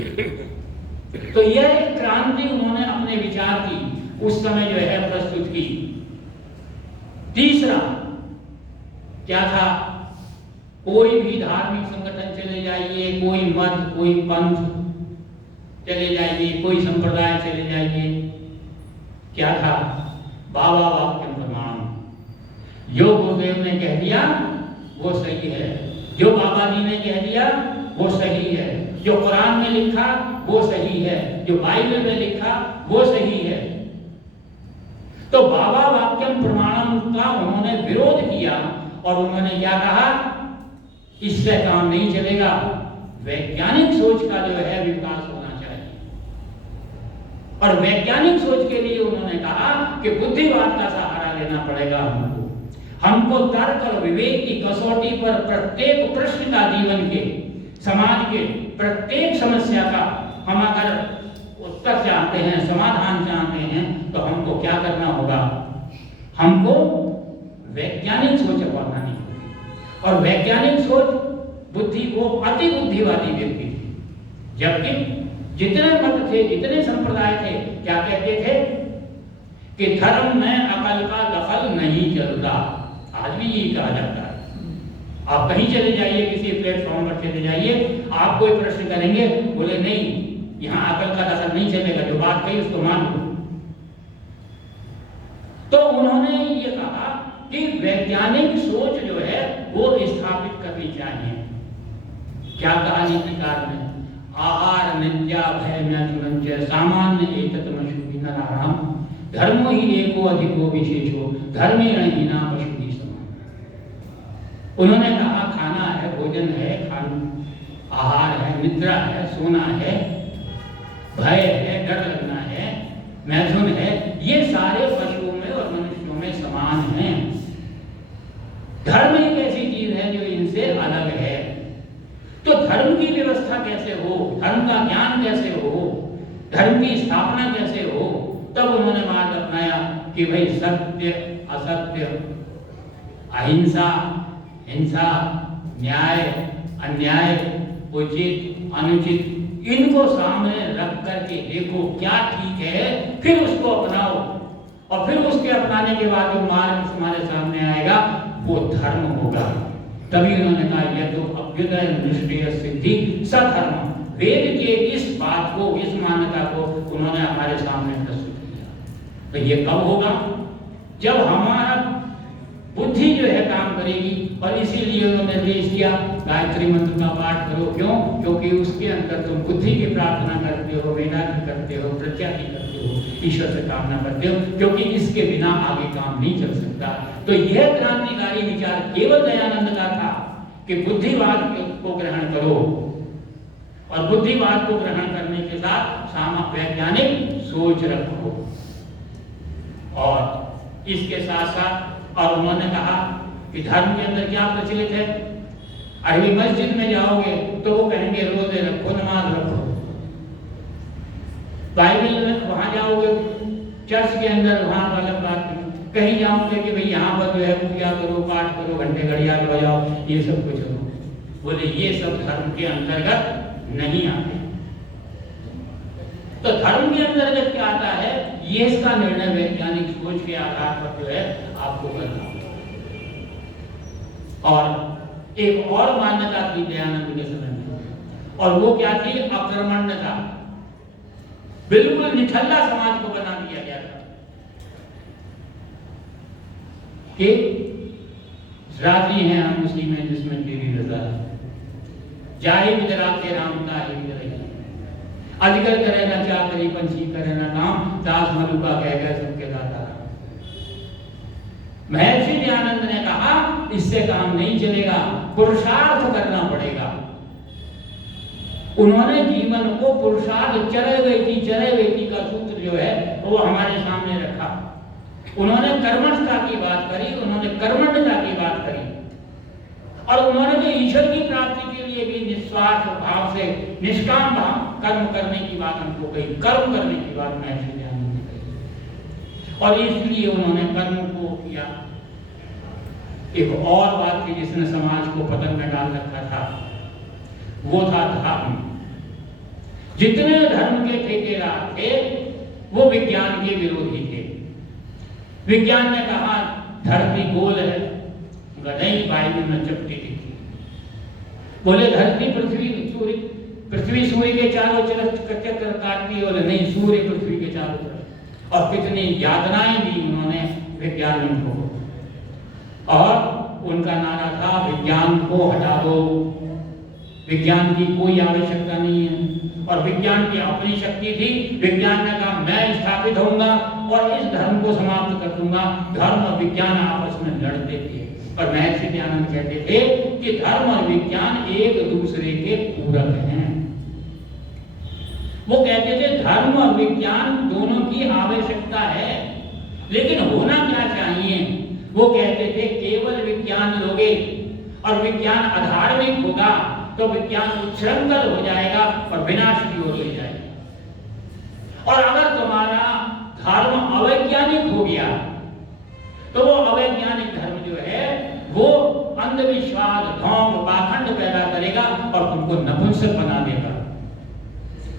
तो यह एक क्रांति उन्होंने अपने विचार की उस समय जो है प्रस्तुत की। तीसरा क्या था? कोई भी धार्मिक संगठन चले जाइए, कोई मत, कोई पंथ चले जाइए, कोई संप्रदाय चले जाइए, क्या था? बाबा वाक्यम प्रमाणम। जो गुरुदेव ने कह दिया वो सही है, जो बाबा जी ने कह दिया वो सही है, जो कुरान में लिखा वो सही है, जो बाइबल में लिखा वो सही है। तो बाबा वाक्यम प्रमाणम का उन्होंने विरोध किया और उन्होंने क्या कहा? इससे काम नहीं चलेगा, वैज्ञानिक सोच का जो है विकास होना चाहिए। और वैज्ञानिक सोच के लिए उन्होंने कहा कि बुद्धिवाद का सहारा लेना पड़ेगा हमको तर्क और विवेक की कसौटी पर प्रत्येक प्रश्न का, जीवन के, समाज के प्रत्येक समस्या का हम अगर उत्तर चाहते हैं, समाधान चाहते हैं, तो हमको क्या करना होगा? हमको वैज्ञानिक सोच अपनानी होगी। और वैज्ञानिक सोच बुद्धि को अति बुद्धिवादी व्यक्ति थे। जबकि जितने मत थे, जितने संप्रदाय थे, क्या कहते थे कि धर्म में अकल का दखल नहीं चलता। आज भी यही कहा जाता है। आप कहीं चले जाइए, किसी प्लेटफॉर्म पर चले जाइए, आप कोई प्रश्न करेंगे, बोले नहीं, यहां अकल का दखल नहीं चलेगा, जो बात कही उसको मान लो। तो उन्होंने ये कहा कि वैज्ञानिक सोच जो है वो स्थापित करनी चाहिए। क्या कहा नीतिकार ने? आहार नित्या भय में सामान्य एतत् मशूरि नराणाम धर्मो ही एको अधिको विशेषो धर्मेण हीना पशुहि समान। उन्होंने कहा खाना है, भोजन है, आहार है, निद्रा है, सोना है, भय है, डर लगना है, मैथुन है, ये सारे पशुओं में और मनुष्यों में समान हैं। धर्म एक ऐसी चीज है जो इनसे अलग है। तो धर्म की व्यवस्था कैसे हो, धर्म का ज्ञान कैसे हो, धर्म की स्थापना कैसे हो? तब उन्होंने मार्ग अपनाया कि भाई सत्य, असत्य, अहिंसा, हिंसा, न्याय, अन्याय, उचित, अनुचित, इनको सामने रख करके देखो क्या ठीक है, फिर उसको अपनाओ। और फिर उसके अपनाने के बाद जो मार्ग तुम्हारे सामने आएगा वो धर्म होगा। तभी उन्होंने कहा यह तो अभ्युदय निष्क्रिय सिद्धि सधर्म वेद के इस बात को, इस मान्यता को उन्होंने हमारे सामने प्रस्तुत किया। तो ये कब होगा? जब हमारा बुद्धि जो है काम करेगी। और इसीलिए उन्होंने निर्देश दिया गायत्री मंत्र का पाठ करो। क्यों? क्योंकि उसके अंदर तुम बुद्धि की प्रार्थना करते हो, वेदांत करते हो, प्रत्यादि करते हो, ईश्वर से कामना करते हो, क्योंकि इसके बिना आगे काम नहीं चल सकता। तो यह क्रांतिकारी विचार केवल दयानंद का था कि बुद्धिवाद को ग्रहण करो, और बुद्धिवाद को ग्रहण करने के साथ वैज्ञानिक सोच रखो। और इसके साथ साथ और उन्होंने कहा कि धर्म के अंदर क्या प्रचलित है। अभी मस्जिद में जाओगे तो वो कहेंगे रोजे रखो, नमाज रखो। बाइबल में वहां जाओगे, चर्च के अंदर वहां अलग बात। कहीं जाओगे कि भाई यहाँ पर जो है पूजा करो, पाठ करो, घंटे घड़ियाल बजाओ, ये सब कुछ हो। बोले ये सब धर्म के अंतर्गत नहीं आते। तो धर्म के अंतर्गत क्या आता है, ये इसका निर्णय वैज्ञानिक सोच के आधार पर जो है आपको करना होगा। और एक और मान्यता थी दयानंद के समय में, और वो क्या थी? अकर्मण्यता। बिल्कुल निठल्ला समाज को बना दिया गया था कि राजी हैं हम उसी में जिसमें तेरी रजा है, जाहि बिदरा के राम का ही बिदरा, अजगर करे ना चाह करी, पंछी करे ना काम, दास मधुका कह गए सबके दाता। महर्षि दयानंद ने कहा इससे काम नहीं चलेगा, पुरुषार्थ करना पड़ेगा। उन्होंने जीवन को पुरुषार्थ चरैवेति का सूत्र जो है वो हमारे सामने रखा। उन्होंने कर्मठता की बात करी, उन्होंने कर्मण्यता की बात करी, और उन्होंने जो ईश्वर की प्राप्ति के लिए भी निस्वार्थ भाव से निष्काम भाव कर्म करने की बात हमको कही, कर्म करने की बात महर्षि दयानंद ने कही। और इसलिए उन्होंने कर्म को किया। एक और बात थी जिसने समाज को पतन में डाल रखा था, वो था धर्म। जितने धर्म के ठेकेदार थे वो विज्ञान के विरोधी थे। विज्ञान ने कहा धरती गोल है, नहीं बाइबल में चपटी दिखी। बोले धरती पृथ्वी सूर्य के चारों तरफ चक्कर काटती है, बोले नहीं सूर्य पृथ्वी के चारों तरफ। और कितनी यातनाएं दी उन्होंने वैज्ञानिकों को। और उनका नारा था विज्ञान को हटा दो, विज्ञान की कोई आवश्यकता नहीं है। और विज्ञान की अपनी शक्ति थी। विज्ञान ने कहा मैं स्थापित होऊंगा और इस धर्म को समाप्त कर दूंगा। धर्म और विज्ञान आपस में लड़ते थे, और महर्षि दयानंद कहते थे कि धर्म और विज्ञान एक दूसरे के पूरक हैं। वो कहते थे धर्म और विज्ञान दोनों की आवश्यकता है, लेकिन होना क्या चाहिए? वो कहते थे केवल विज्ञान लोगे और विज्ञान अधार्मिक होगा तो विज्ञान उच्छृंखल हो जाएगा और विनाश की ओर ले जाएगा। और अगर तुम्हारा धर्म अवैज्ञानिक हो गया तो वो अवैज्ञानिक धर्म जो है वो अंधविश्वास, ढोंग, पाखंड पैदा करेगा और तुमको नपुंसक बना देगा।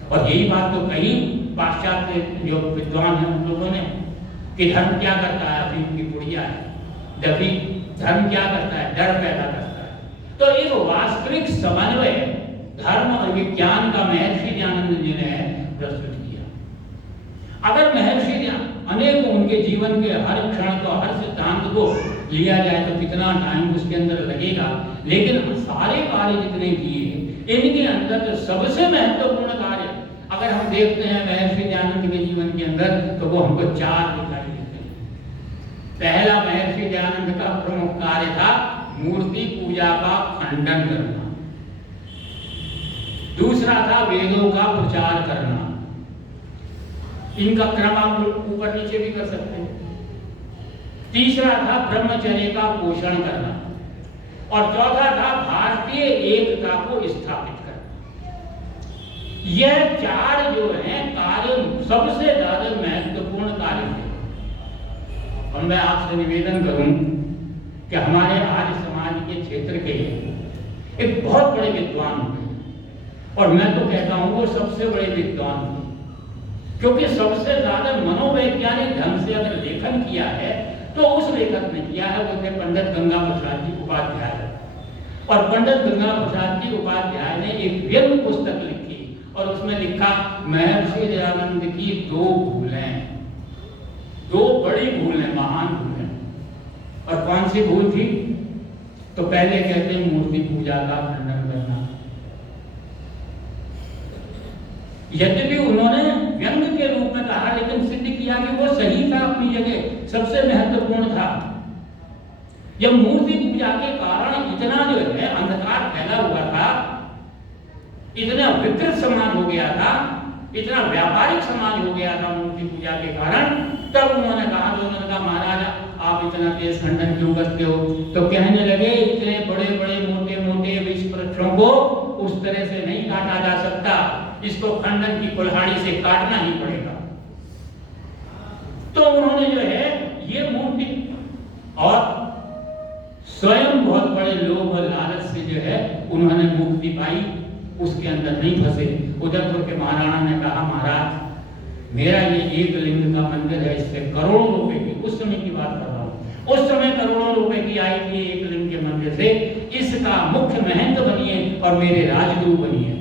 और यही बात तो कही पाश्चात्य जो विद्वान हैं उन लोगों ने कि धर्म क्या करता है, अफीम की पुड़िया है। जबकि धर्म क्या करता है? डर पैदा करता है। तो एक वास्तविक समन्वय धर्म और विज्ञान का महर्षि दयानंद जी ने प्रस्तुत किया। अगर महर्षि अनेक उनके जीवन के हर क्षण को, हर सिद्धांत को लिया जाए तो कितना टाइम उसके अंदर लगेगा, लेकिन सारे कार्य जितने किए इनके अंदर तो सबसे महत्वपूर्ण कार्य अगर हम देखते हैं महर्षि दयानंद के जीवन के अंदर तो वो हमको चार दिखाई देते हैं। पहला महर्षि दयानंद का प्रमुख कार्य था मूर्ति पूजा का खंडन करना। दूसरा था वेदों का प्रचार करना। इनका क्रम आप ऊपर नीचे भी कर सकते हैं। तीसरा था ब्रह्मचर्य का पोषण करना, और चौथा था भारतीय एकता को स्थापित करना। यह चार जो हैं कार्य सबसे ज्यादा महत्वपूर्ण कार्य थे। और मैं आपसे निवेदन करूं कि हमारे आज समाज के क्षेत्र के एक बहुत बड़े विद्वान थे, और मैं तो कहता हूं वो सबसे बड़े विद्वान थे, क्योंकि सबसे ज्यादा मनोवैज्ञानिक ढंग से अगर लेखन किया है तो उस लेखक ने किया है वो थे पंडित गंगा प्रसाद जी उपाध्याय। और पंडित गंगा प्रसाद जी उपाध्याय ने एक व्यंग्य पुस्तक लिखी और उसमें लिखा महर्षि दयानंद की 2 भूलें, 2 बड़ी भूलें, महान भूलें। और कौन सी भूल थी? तो पहले कहते हैं मूर्ति पूजा का खंडन करना। यद्यपि उन्होंने व्यंग के रूप में कहा, लेकिन सिद्ध किया कि वो सही था, अपनी जगह सबसे महत्वपूर्ण था। जब मूर्ति पूजा के कारण इतना जो है अंधकार फैला हुआ था, इतना विकृत समाज हो गया था, इतना व्यापारिक समाज हो गया था मूर्ति पूजा के कारण, तब उन्होंने कहा, महाराज आप इतना तेज खंडन क्यों करते हो? तो कहने लगे इतने बड़े बड़े मोटे मोटे विष वृक्षों को उस तरह से नहीं काटा जा सकता, इसको खंडन की कुल्हाड़ी से काटना ही पड़ेगा। तो उन्होंने जो है ये मूर्ति, और स्वयं बहुत बड़े लोभ और लालच से जो है उन्होंने मुक्ति पाई, उसके अंदर नहीं फंसे। उदयपुर के महाराणा ने कहा, महाराज मेरा ये एक लिंग का मंदिर है, इससे करोड़ों रुपए की, उस समय की बात कर रहा हूँ, उस समय करोड़ों रुपए की आई थी एक लिंग के मंदिर से, इसका मुख्य महंत बनिए और मेरे राजगुरु बनिए।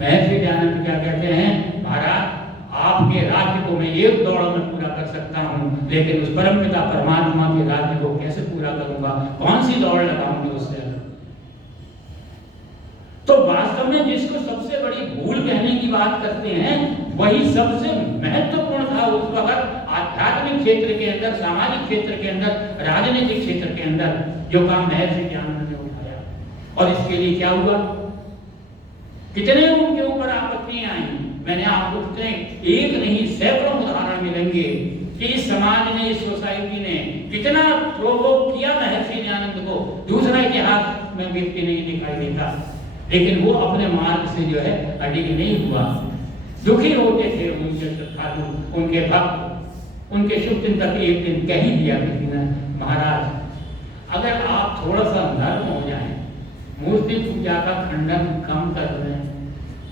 महर्षि दयानंद क्या कहते हैं, महाराज आपके राज्य को मैं एक दौड़ में पूरा कर सकता हूँ, लेकिन उस परमपिता परमात्मा के राज्य को कैसे पूरा करूंगा? कौन सी दौड़ लगाऊंगी उससे? तो वास्तव में जिसको सबसे बड़ी भूल कहने की बात करते हैं, वही सबसे महत्वपूर्ण था उस वक्त आध्यात्मिक क्षेत्र के अंदर, सामाजिक क्षेत्र के अंदर, राजनीतिक क्षेत्र के अंदर, जो काम महर्षि दयानंद ने उठाया। और इसके लिए क्या हुआ? कितने उनके ऊपर आपत्तियां आई। मैंने आपको कितने, एक नहीं सैकड़ों उदाहरण मिलेंगे कि इस समाज ने, इस सोसाइटी ने कितना प्रोवोक किया महर्षि दयानंद को। दूसरा इतिहास में व्यक्ति नहीं दिखाई देता, लेकिन वो अपने मार्ग से जो है अडिग नहीं हुआ। दुखी होते थे उनके श्रद्धालु, उनके भक्त, उनके शुभ चिंतक। एक दिन कह ही दिया किसी ने, महाराज अगर आप थोड़ा सा नर्म हो जाएं, मूर्ति पूजा का खंडन कम कर रहे हैं,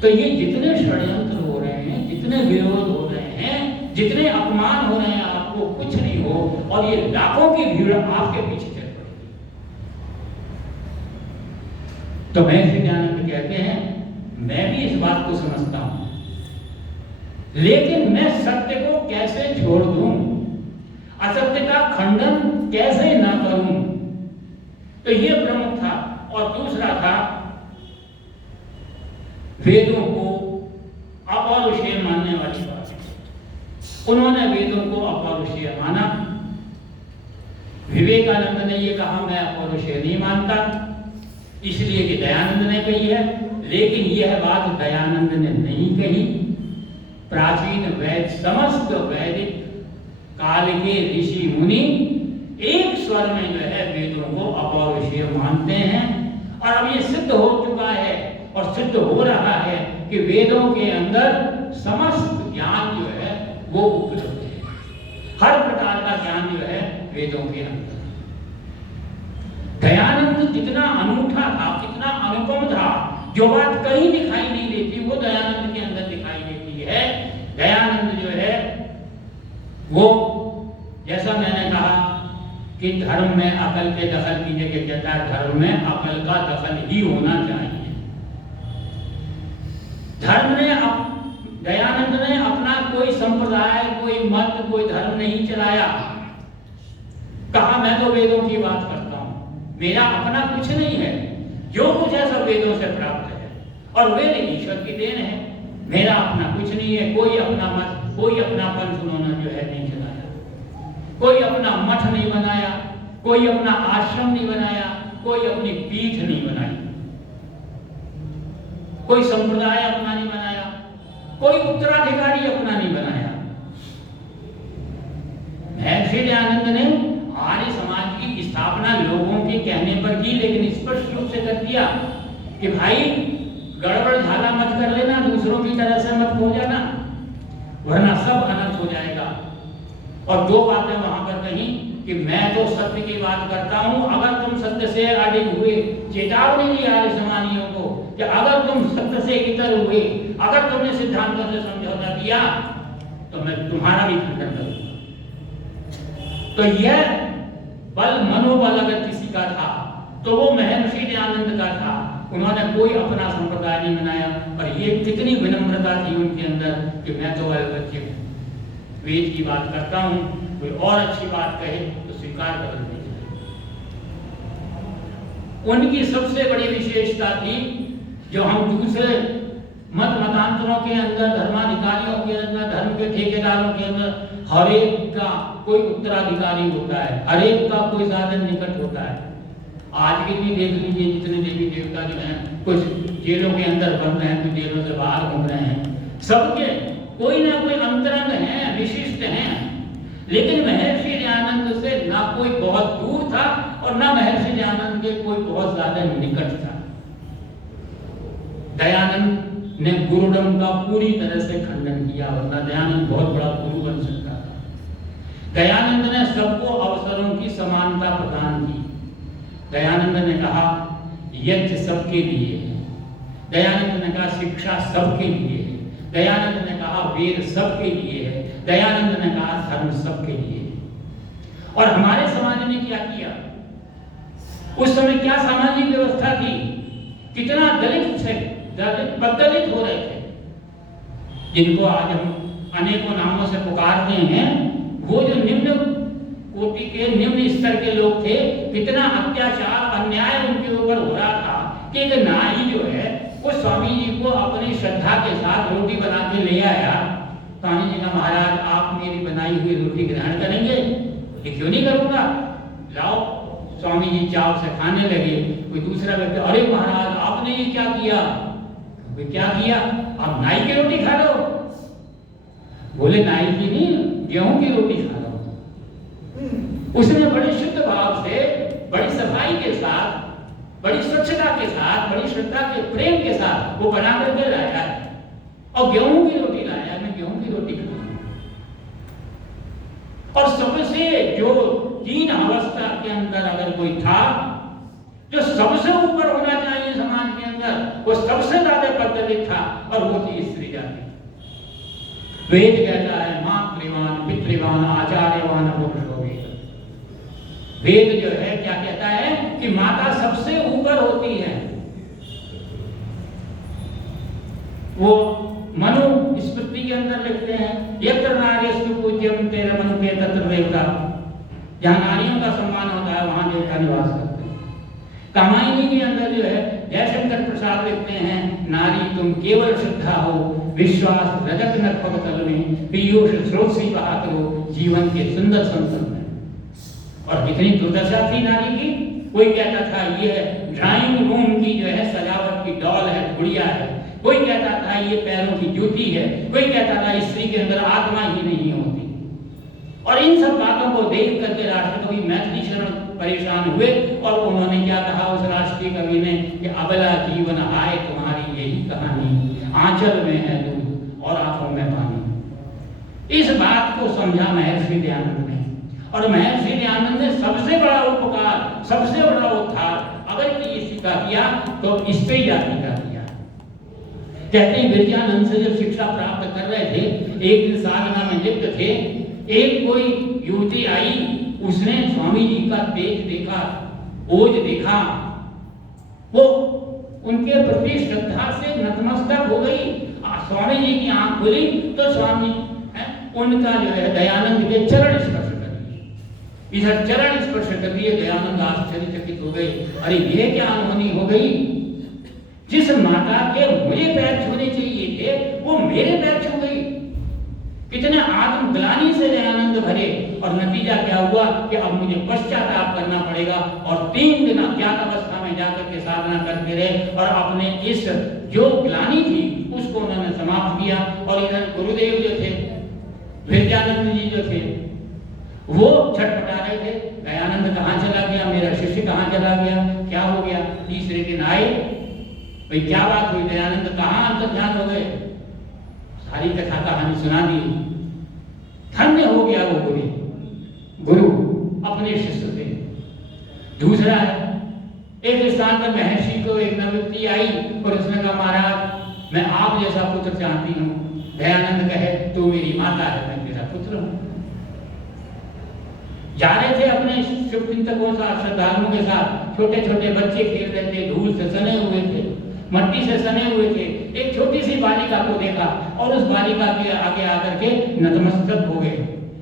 तो ये जितने षड्यंत्र हो रहे हैं, जितने विरोध हो रहे हैं, जितने अपमान हो रहे हैं, आपको कुछ नहीं हो, और ये लाखों की भीड़ आपके पीछे चल पड़ेगी। तो महर्षि दयानंद कहते हैं, मैं भी इस बात को समझता हूं, लेकिन मैं सत्य को कैसे छोड़ दूं, असत्य का खंडन कैसे ना करूं। तो ये प्रमुख था। और दूसरा था वेदों को अपौरुषेय मानने वाली बात। उन्होंने वेदों को अपौरुषेय माना। विवेकानंद ने ये कहा, मैं अपौरुषेय नहीं मानता, इसलिए कि दयानंद ने कही है। लेकिन यह बात दयानंद ने नहीं कही। प्राचीन वैद, समस्त वैदिक काल के ऋषि मुनि एक स्वर में जो है वेदों को अपौरुषेय मानते हैं। और अब ये सिद्ध हो चुका है और सिद्ध हो रहा है कि वेदों के अंदर समस्त ज्ञान जो है वो उपलब्ध है। हर प्रकार का ज्ञान जो है वेदों के अंदर। दयानंद जितना अनूठा था, कितना अनुपम था, जो बात कहीं दिखाई नहीं देती वो दयानंद के अंदर दिखाई देती है। दयानंद जो है वो, जैसा मैंने कहा कि धर्म में अकल के दखल की जगह कहता है धर्म में अकल का दखल ही होना चाहिए। धर्म ने, दयानंद ने अपना कोई संप्रदाय, कोई मत, कोई धर्म नहीं चलाया। कहा मैं तो वेदों की बात करता हूं, मेरा अपना कुछ नहीं है, जो कुछ है सब वेदों से प्राप्त है, और वेद ईश्वर की देन है। मेरा अपना कुछ नहीं है, कोई अपना मत, कोई अपना पंथ उन्होंने जो है नहीं चलाया, कोई अपना मठ नहीं बनाया, कोई अपना आश्रम नहीं बनाया, कोई अपनी पीठ नहीं बनाई, कोई संप्रदाय अपना नहीं बनाया, कोई उत्तराधिकारी अपना नहीं बनाया। महर्षि दयानंद ने आर्य समाज की स्थापना लोगों के कहने पर की, लेकिन स्पष्ट रूप से कर दिया कि भाई गड़बड़ झाला मत कर लेना, दूसरों की तरह से मत हो जाना, वरना सब अनर्थ हो जाएगा। और 2 बातें वहां पर कही कि मैं तो सत्य की बात करता हूं, अगर तुम सत्य से अडिग हुए, चेतावनी दी आर्य समाजियों को कि अगर तुम सत्य से इतर हुए, अगर तुमने सिद्धांतों से समझौता किया, तो मैं तुम्हारा भी खंडन करूंगा। तो यह बल, मनोबल अगर किसी का था तो वो महर्षि दयानंद का था। उन्होंने कोई अपना संप्रदाय नहीं बनाया। और ये कितनी विनम्रता थी उनके अंदर कि मैं तो बच्चे वेद की बात करता हूँ, कोई और अच्छी बात कहे तो स्वीकार कर लेते। उनकी सबसे बड़ी विशेषता थी, जो हम दूसरे मतांतरों के अंदर, धर्माधिकारियों के अंदर, धर्म के ठेकेदारों के अंदर हर एक का कोई उत्तराधिकारी होता है, हर एक का कोई साधन निकट होता है। आज के भी देख लीजिए, जितने देवी देवता जो हैं, कुछ जेलों के अंदर बंद हैं, कुछ जेलों से बाहर घूम रहे हैं, सबके कोई ना कोई अंतरंग हैं, विशिष्ट हैं। लेकिन महर्षि दयानंद से ना कोई बहुत दूर था और ना महर्षि दयानंद के कोई बहुत ज्यादा निकट था। दयानंद ने गुरुडम का पूरी तरह से खंडन किया, वरना दयानंद बहुत बड़ा गुरु बन सकता था। दयानंद ने सबको अवसरों की समानता प्रदान की। दयानंद ने कहा यज्ञ सबके लिए है, दयानंद ने कहा शिक्षा सबके लिए है, दयानंद ने कहा वेद सबके लिए है, दयानंद ने कहा धर्म सबके लिए है। और हमारे समाज ने क्या किया? उस समय क्या सामाजिक व्यवस्था थी? कितना दलित थे, बदलित हो रहे थे, जिनको आज हम अनेकों नामों से पुकारते हैं। वो जो निम्न कोटि के, निम्न स्तर के लोग थे, कितना अत्याचार अन्याय उनके ऊपर हो रहा था कि एक नाई जो है वो स्वामी जी को अपनी श्रद्धा के साथ रोटी बना के ले आया। स्वामी जी का महाराज आप मेरी बनाई हुई रोटी ग्रहण करेंगे? ये क्यों नहीं करूंगा, लाओ। स्वामी जी चाव से खाने लगे। कोई दूसरा व्यक्ति, अरे महाराज आपने ये क्या किया? क्या किया? आप नाई की रोटी खा लो। बोले नाई की नहीं, गेहूं की रोटी खा लो। उसने बड़े शुद्ध भाव से, बड़ी सफाई के साथ, बड़ी स्वच्छता के साथ, बड़ी श्रद्धा के प्रेम के साथ वो बना करके लाया और गेहूं की रोटी लाया। मैं गेहूं की रोटी खाऊंगा। और सबसे जो तीन अवस्था के अंदर अगर कोई था जो सबसे ऊपर होना चाहिए समाज के अंदर, वो सबसे ज्यादा प्रचलित था, और वो थी स्त्री जाति। वेद कहता है मातृवान, पितृवान, आचार्यवान पुरुषो वेद। वेद जो है क्या कहता है कि माता सबसे ऊपर होती है। वो मनु स्मृति के अंदर लिखते हैं यत्र नार्यस्तु पूज्यम तेन मनुते तत्र देवता। जहां नारियों का सम्मान होता है वहां देवता निवास करते हैं। कामायनी के अंदर जो है जयशंकर प्रसाद लिखते हैं नारी तुम केवल श्रद्धा हो, विश्वास रजत नर्पक तल में, पीयूष स्रोत से बहा करो जीवन के सुंदर संसद में। और कितनी दुर्दशा थी नारी की। कोई कहता था ये ड्राइंग रूम की जो है सजावट की डॉल है, गुड़िया है। कोई कहता था ये पैरों की जूती है। कोई कहता था स्त्री के अंदर आत्मा ही नहीं होती। और इन सब बातों को देख करके राष्ट्रकवि मैथिली शरण परेशान हुए और उन्होंने क्या कहा उस राष्ट्रीय कवि ने कि अबला जीवन आए तुम्हारी यही कहानी, आंचल में है दूध और आंखों में पानी। इस बात को समझा महर्षि दयानंद ने, और महर्षि दयानंद ने सबसे बड़ा उपकार, सबसे बड़ा उद्धार अगर किसी का किया तो स्त्री जाति का किया। कहते हैं विरजानंद से जब शिक्षा प्राप्त कर रहे थे, एक दिन साधना में लिप्त थे, एक कोई युवती आई, उसने स्वामी जी का तेज देखा, ओज देखा, वो उनके प्रति श्रद्धा से नतमस्तक हो गई। स्वामी जी की आंख खुली तो स्वामी उनका जो है दयानंद के चरण स्पर्श कर दिए। इधर चरण स्पर्श कर दिए, दयानंद आश्चर्यचकित हो गए। अरे ये क्या अनहोनी हो गई, जिस माता के मुझे पैर छूने चाहिए थे वो मेरे पैर छू गई। कितने आत्मग्लानि से दयानंद भरे, और नतीजा क्या हुआ कि अब मुझे पश्चाताप करना पड़ेगा। और 3 दिन अज्ञात अवस्था में जाकर के साधना करते रहे और अपने इस जो ग्लानि थी उसको उन्होंने समाप्त किया। और इधर गुरुदेव जो थे, विरजानंद जी जो थे, वो छटपटा रहे थे, दयानंद कहाँ चला गया, मेरा शिष्य कहाँ चला गया, क्या हो गया। तीसरे दिन आए, भाई क्या बात हुई, दयानंद कहाँ अंतर्ध्यान हो गए। सारी कथा कहानी सुना दी। धन्य हो गया वो गुरु अपने शिष्य से। दूसरा है, एक स्थान पर महर्षि को एक नवयुवती आई और उसने कहा महाराज मैं आप जैसा पुत्र चाहती हूँ। दयानंद कहे तू मेरी माता है, मैं तेरा पुत्र हूँ। जा रहे थे अपने शुभचिंतकों के साथ, श्रद्धालुओं के साथ, छोटे छोटे बच्चे खेल रहे थे, धूल से सने हुए थे, मट्टी से सने हुए थे। एक छोटी सी बालिका को देखा और उस बालिका के आगे आकर के नतमस्तक हो गए,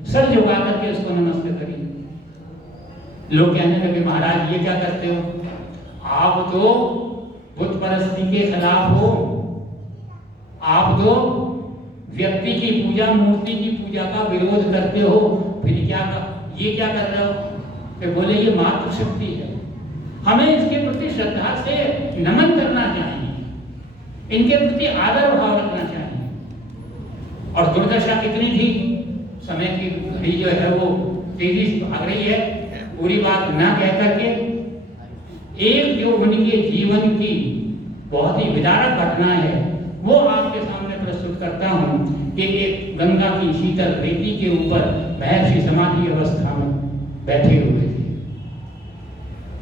सर झुका करके उसको नमस्ते करी। लोग कहने लगे महाराज ये क्या करते हो, आप तो बुत परस्ती के खिलाफ हो, आप तो व्यक्ति की पूजा, मूर्ति की पूजा का विरोध करते हो, फिर ये क्या कर रहे हो? फिर बोले ये मातृशक्ति है, हमें इसके प्रति श्रद्धा से नमन करना चाहिए, इनके प्रति आदर भाव रखना चाहिए। और दुर्दशा कितनी थी, समय की घड़ी जो है वो तेजी से भाग रही है। पूरी बात ना कह करके एक जो उनके जीवन की बहुत ही विदारक घटना है वो आपके सामने प्रस्तुत करता हूं कि एक गंगा की शीतल रेती के ऊपर महर्षि समाधि अवस्था में बैठे हुए थे।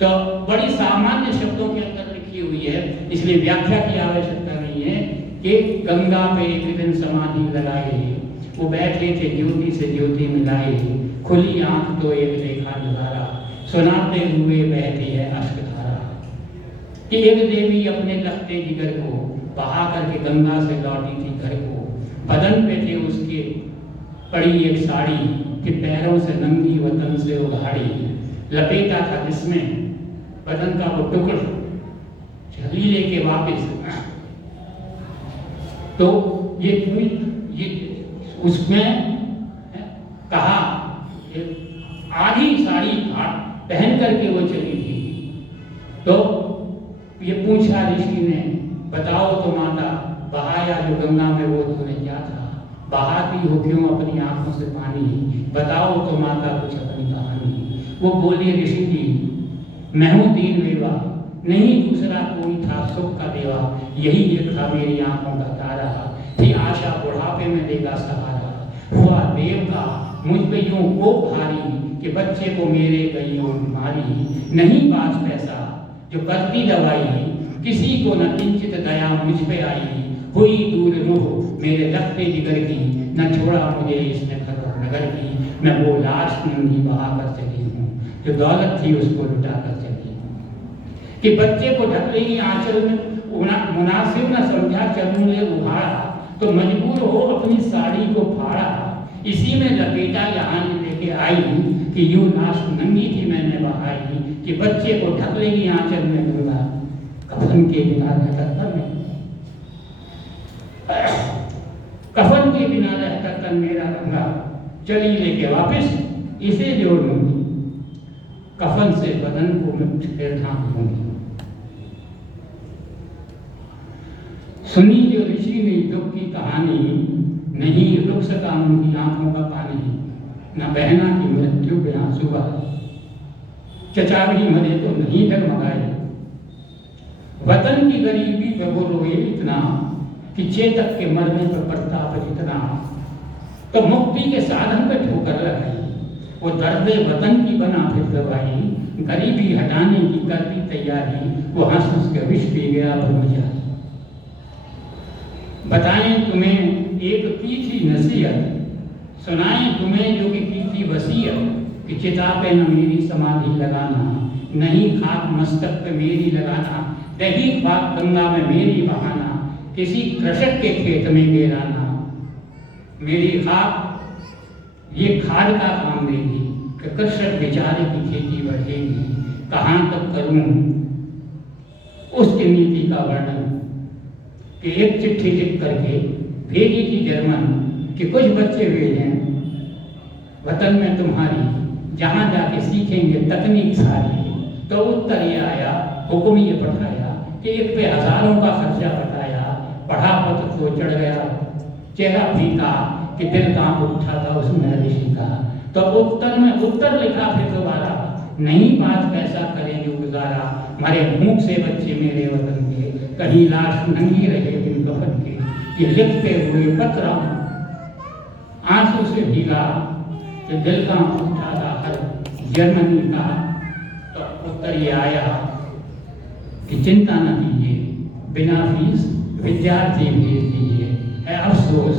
तो बड़ी सामान्य शब्दों के अंदर लिखी हुई है, इसलिए व्याख्या की आवश्यकता नहीं है कि गंगा पे एक दिन समाधि लगाए, वो बैठे थे ज्योति से ज्योति मिलाए, खुली आंख तो एक देखा नजारा, सुनाते हुए बहती है अश्कधारा। कि एक देवी अपने लखते जिगर को बहा करके गंगा से लौटी थी घर को, बदन पे थे उसके पड़ी एक साड़ी कि पैरों से नंगी वतन से उघाड़ी, लपेटा था जिसमें बदन का वो टुकड़, चली लेके वापिस। तो ये उसमें कहा आधी साड़ी पहन करके वो चली थी। तो ये पूछा ऋषि ने, बताओ तो माता बहाया जो गंगा में वो तूने क्या था, बहाती हो क्यों अपनी आंखों से पानी, बताओ तो माता कुछ अपनी कहानी। वो बोली ऋषि जी मैं हूं दीन वेवा, नहीं दूसरा कोई था सुख का देवा, यही एक था मेरी आंखों का तारा, थी आशा बुढ़ापे में देगा सहारा, हुआ देव का मुझ पे यूं कोप भारी कि बच्चे को मेरे गई हो बीमारी, नहीं पास पैसा जो करती दवाई, किसी को न किंचित दया मुझ पे आई, हुई दूर रूह मेरे रखते जिगर की, न छोड़ा मुझे इसने घर नगर की, मैं वो लाश नंगी बहा कर चली हूँ, जो दौलत थी उसको लुटा कर चली हूँ। कि बच्चे को ढक लेगी आंचल में मुनासिब न समझा चलूं ले उभाड़ा, तो मजबूर हो अपनी साड़ी को फाड़ा, इसी में लपेटा यहाँ लेके आई, कि यूं लाश नंगी थी मैंने बहाई, कि बच्चे को ढक लेगी आंचल में गंगा, कफन के बिना रहता मैं, कफन के बिना रहता तन मेरा गंगा, चली लेके वापिस इसे जोड़ लूंगी, कफन से बदन को मैं फिर ढांक लूंगी। सुनी जो ऋषि ने दुख की कहानी, नहीं रुक सका उनकी आंखों का पानी, न बहना की मृत्यु के आंसू बहा, चचा भी मरे तो नहीं डगमगाए, वतन की गरीबी पे वो रोए इतना, कि चेतक के मरने पर प्रताप जितना, तो मुक्ति के साधन पे ठोकर लगाई, वो दर्द वतन की बना फिर दवाई, गरीबी हटाने की कर दी तैयारी, वो हंस हंस के विष पी गया भूमिया। बताएं तुम्हें एक की थी नसीहत, सुनाएं तुम्हें जो की थी वसीयत, कि चिता पे न मेरी समाधि लगाना, नहीं खाक मस्तक पे मेरी लगाना, दही खाक गंगा में मेरी बहाना, किसी कृषक के खेत में गिराना, मेरी खाक ये खाद का काम देगी, कि कृषक बेचारे की खेती बढ़ेगी, कहाँ तक करूं उसकी नीति का वर्णन। कि एक चिट्ठी लिख करके भेजी थी जर्मन, कि कुछ बच्चे भेजें वतन में तुम्हारी, जहाँ जाके सीखेंगे तकनीक सारी। तो उत्तर ये आया, हुक्म ये पठाया, कि एक पे हजारों का खर्चा बताया, पढ़ा पत्र तो चढ़ गया चेहरा फीका, कि दिल कांप उठा था उसमें ऋषि का। तो उत्तर में उत्तर लिखा फिर दोबारा, नहीं पास पैसा करें जो गुजारा, हमारे भूख से बच्चे मेरे वतन के, कहीं लाश नंगी रहे बिन कफन के, ये लिखते हुए पत्र आंसू से भीगा, कि दिल का उठा था हर जर्मनी का। तो उत्तर ये आया कि चिंता न कीजिए, बिना फीस विद्यार्थी भेज दीजिए। है अफसोस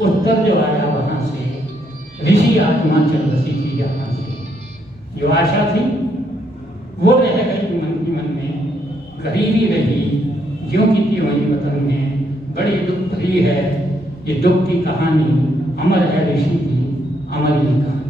उत्तर जो आया वहां से, ऋषि आत्मा चल बसी थी जहाँ से, जो आशा थी वो रह गई मन ही मन में, गरीबी रही ज्यों की त्यों ही वतन में, बड़ी दुख भरी है ये दुख की कहानी, अमर है ऋषि की अमर ही कहानी।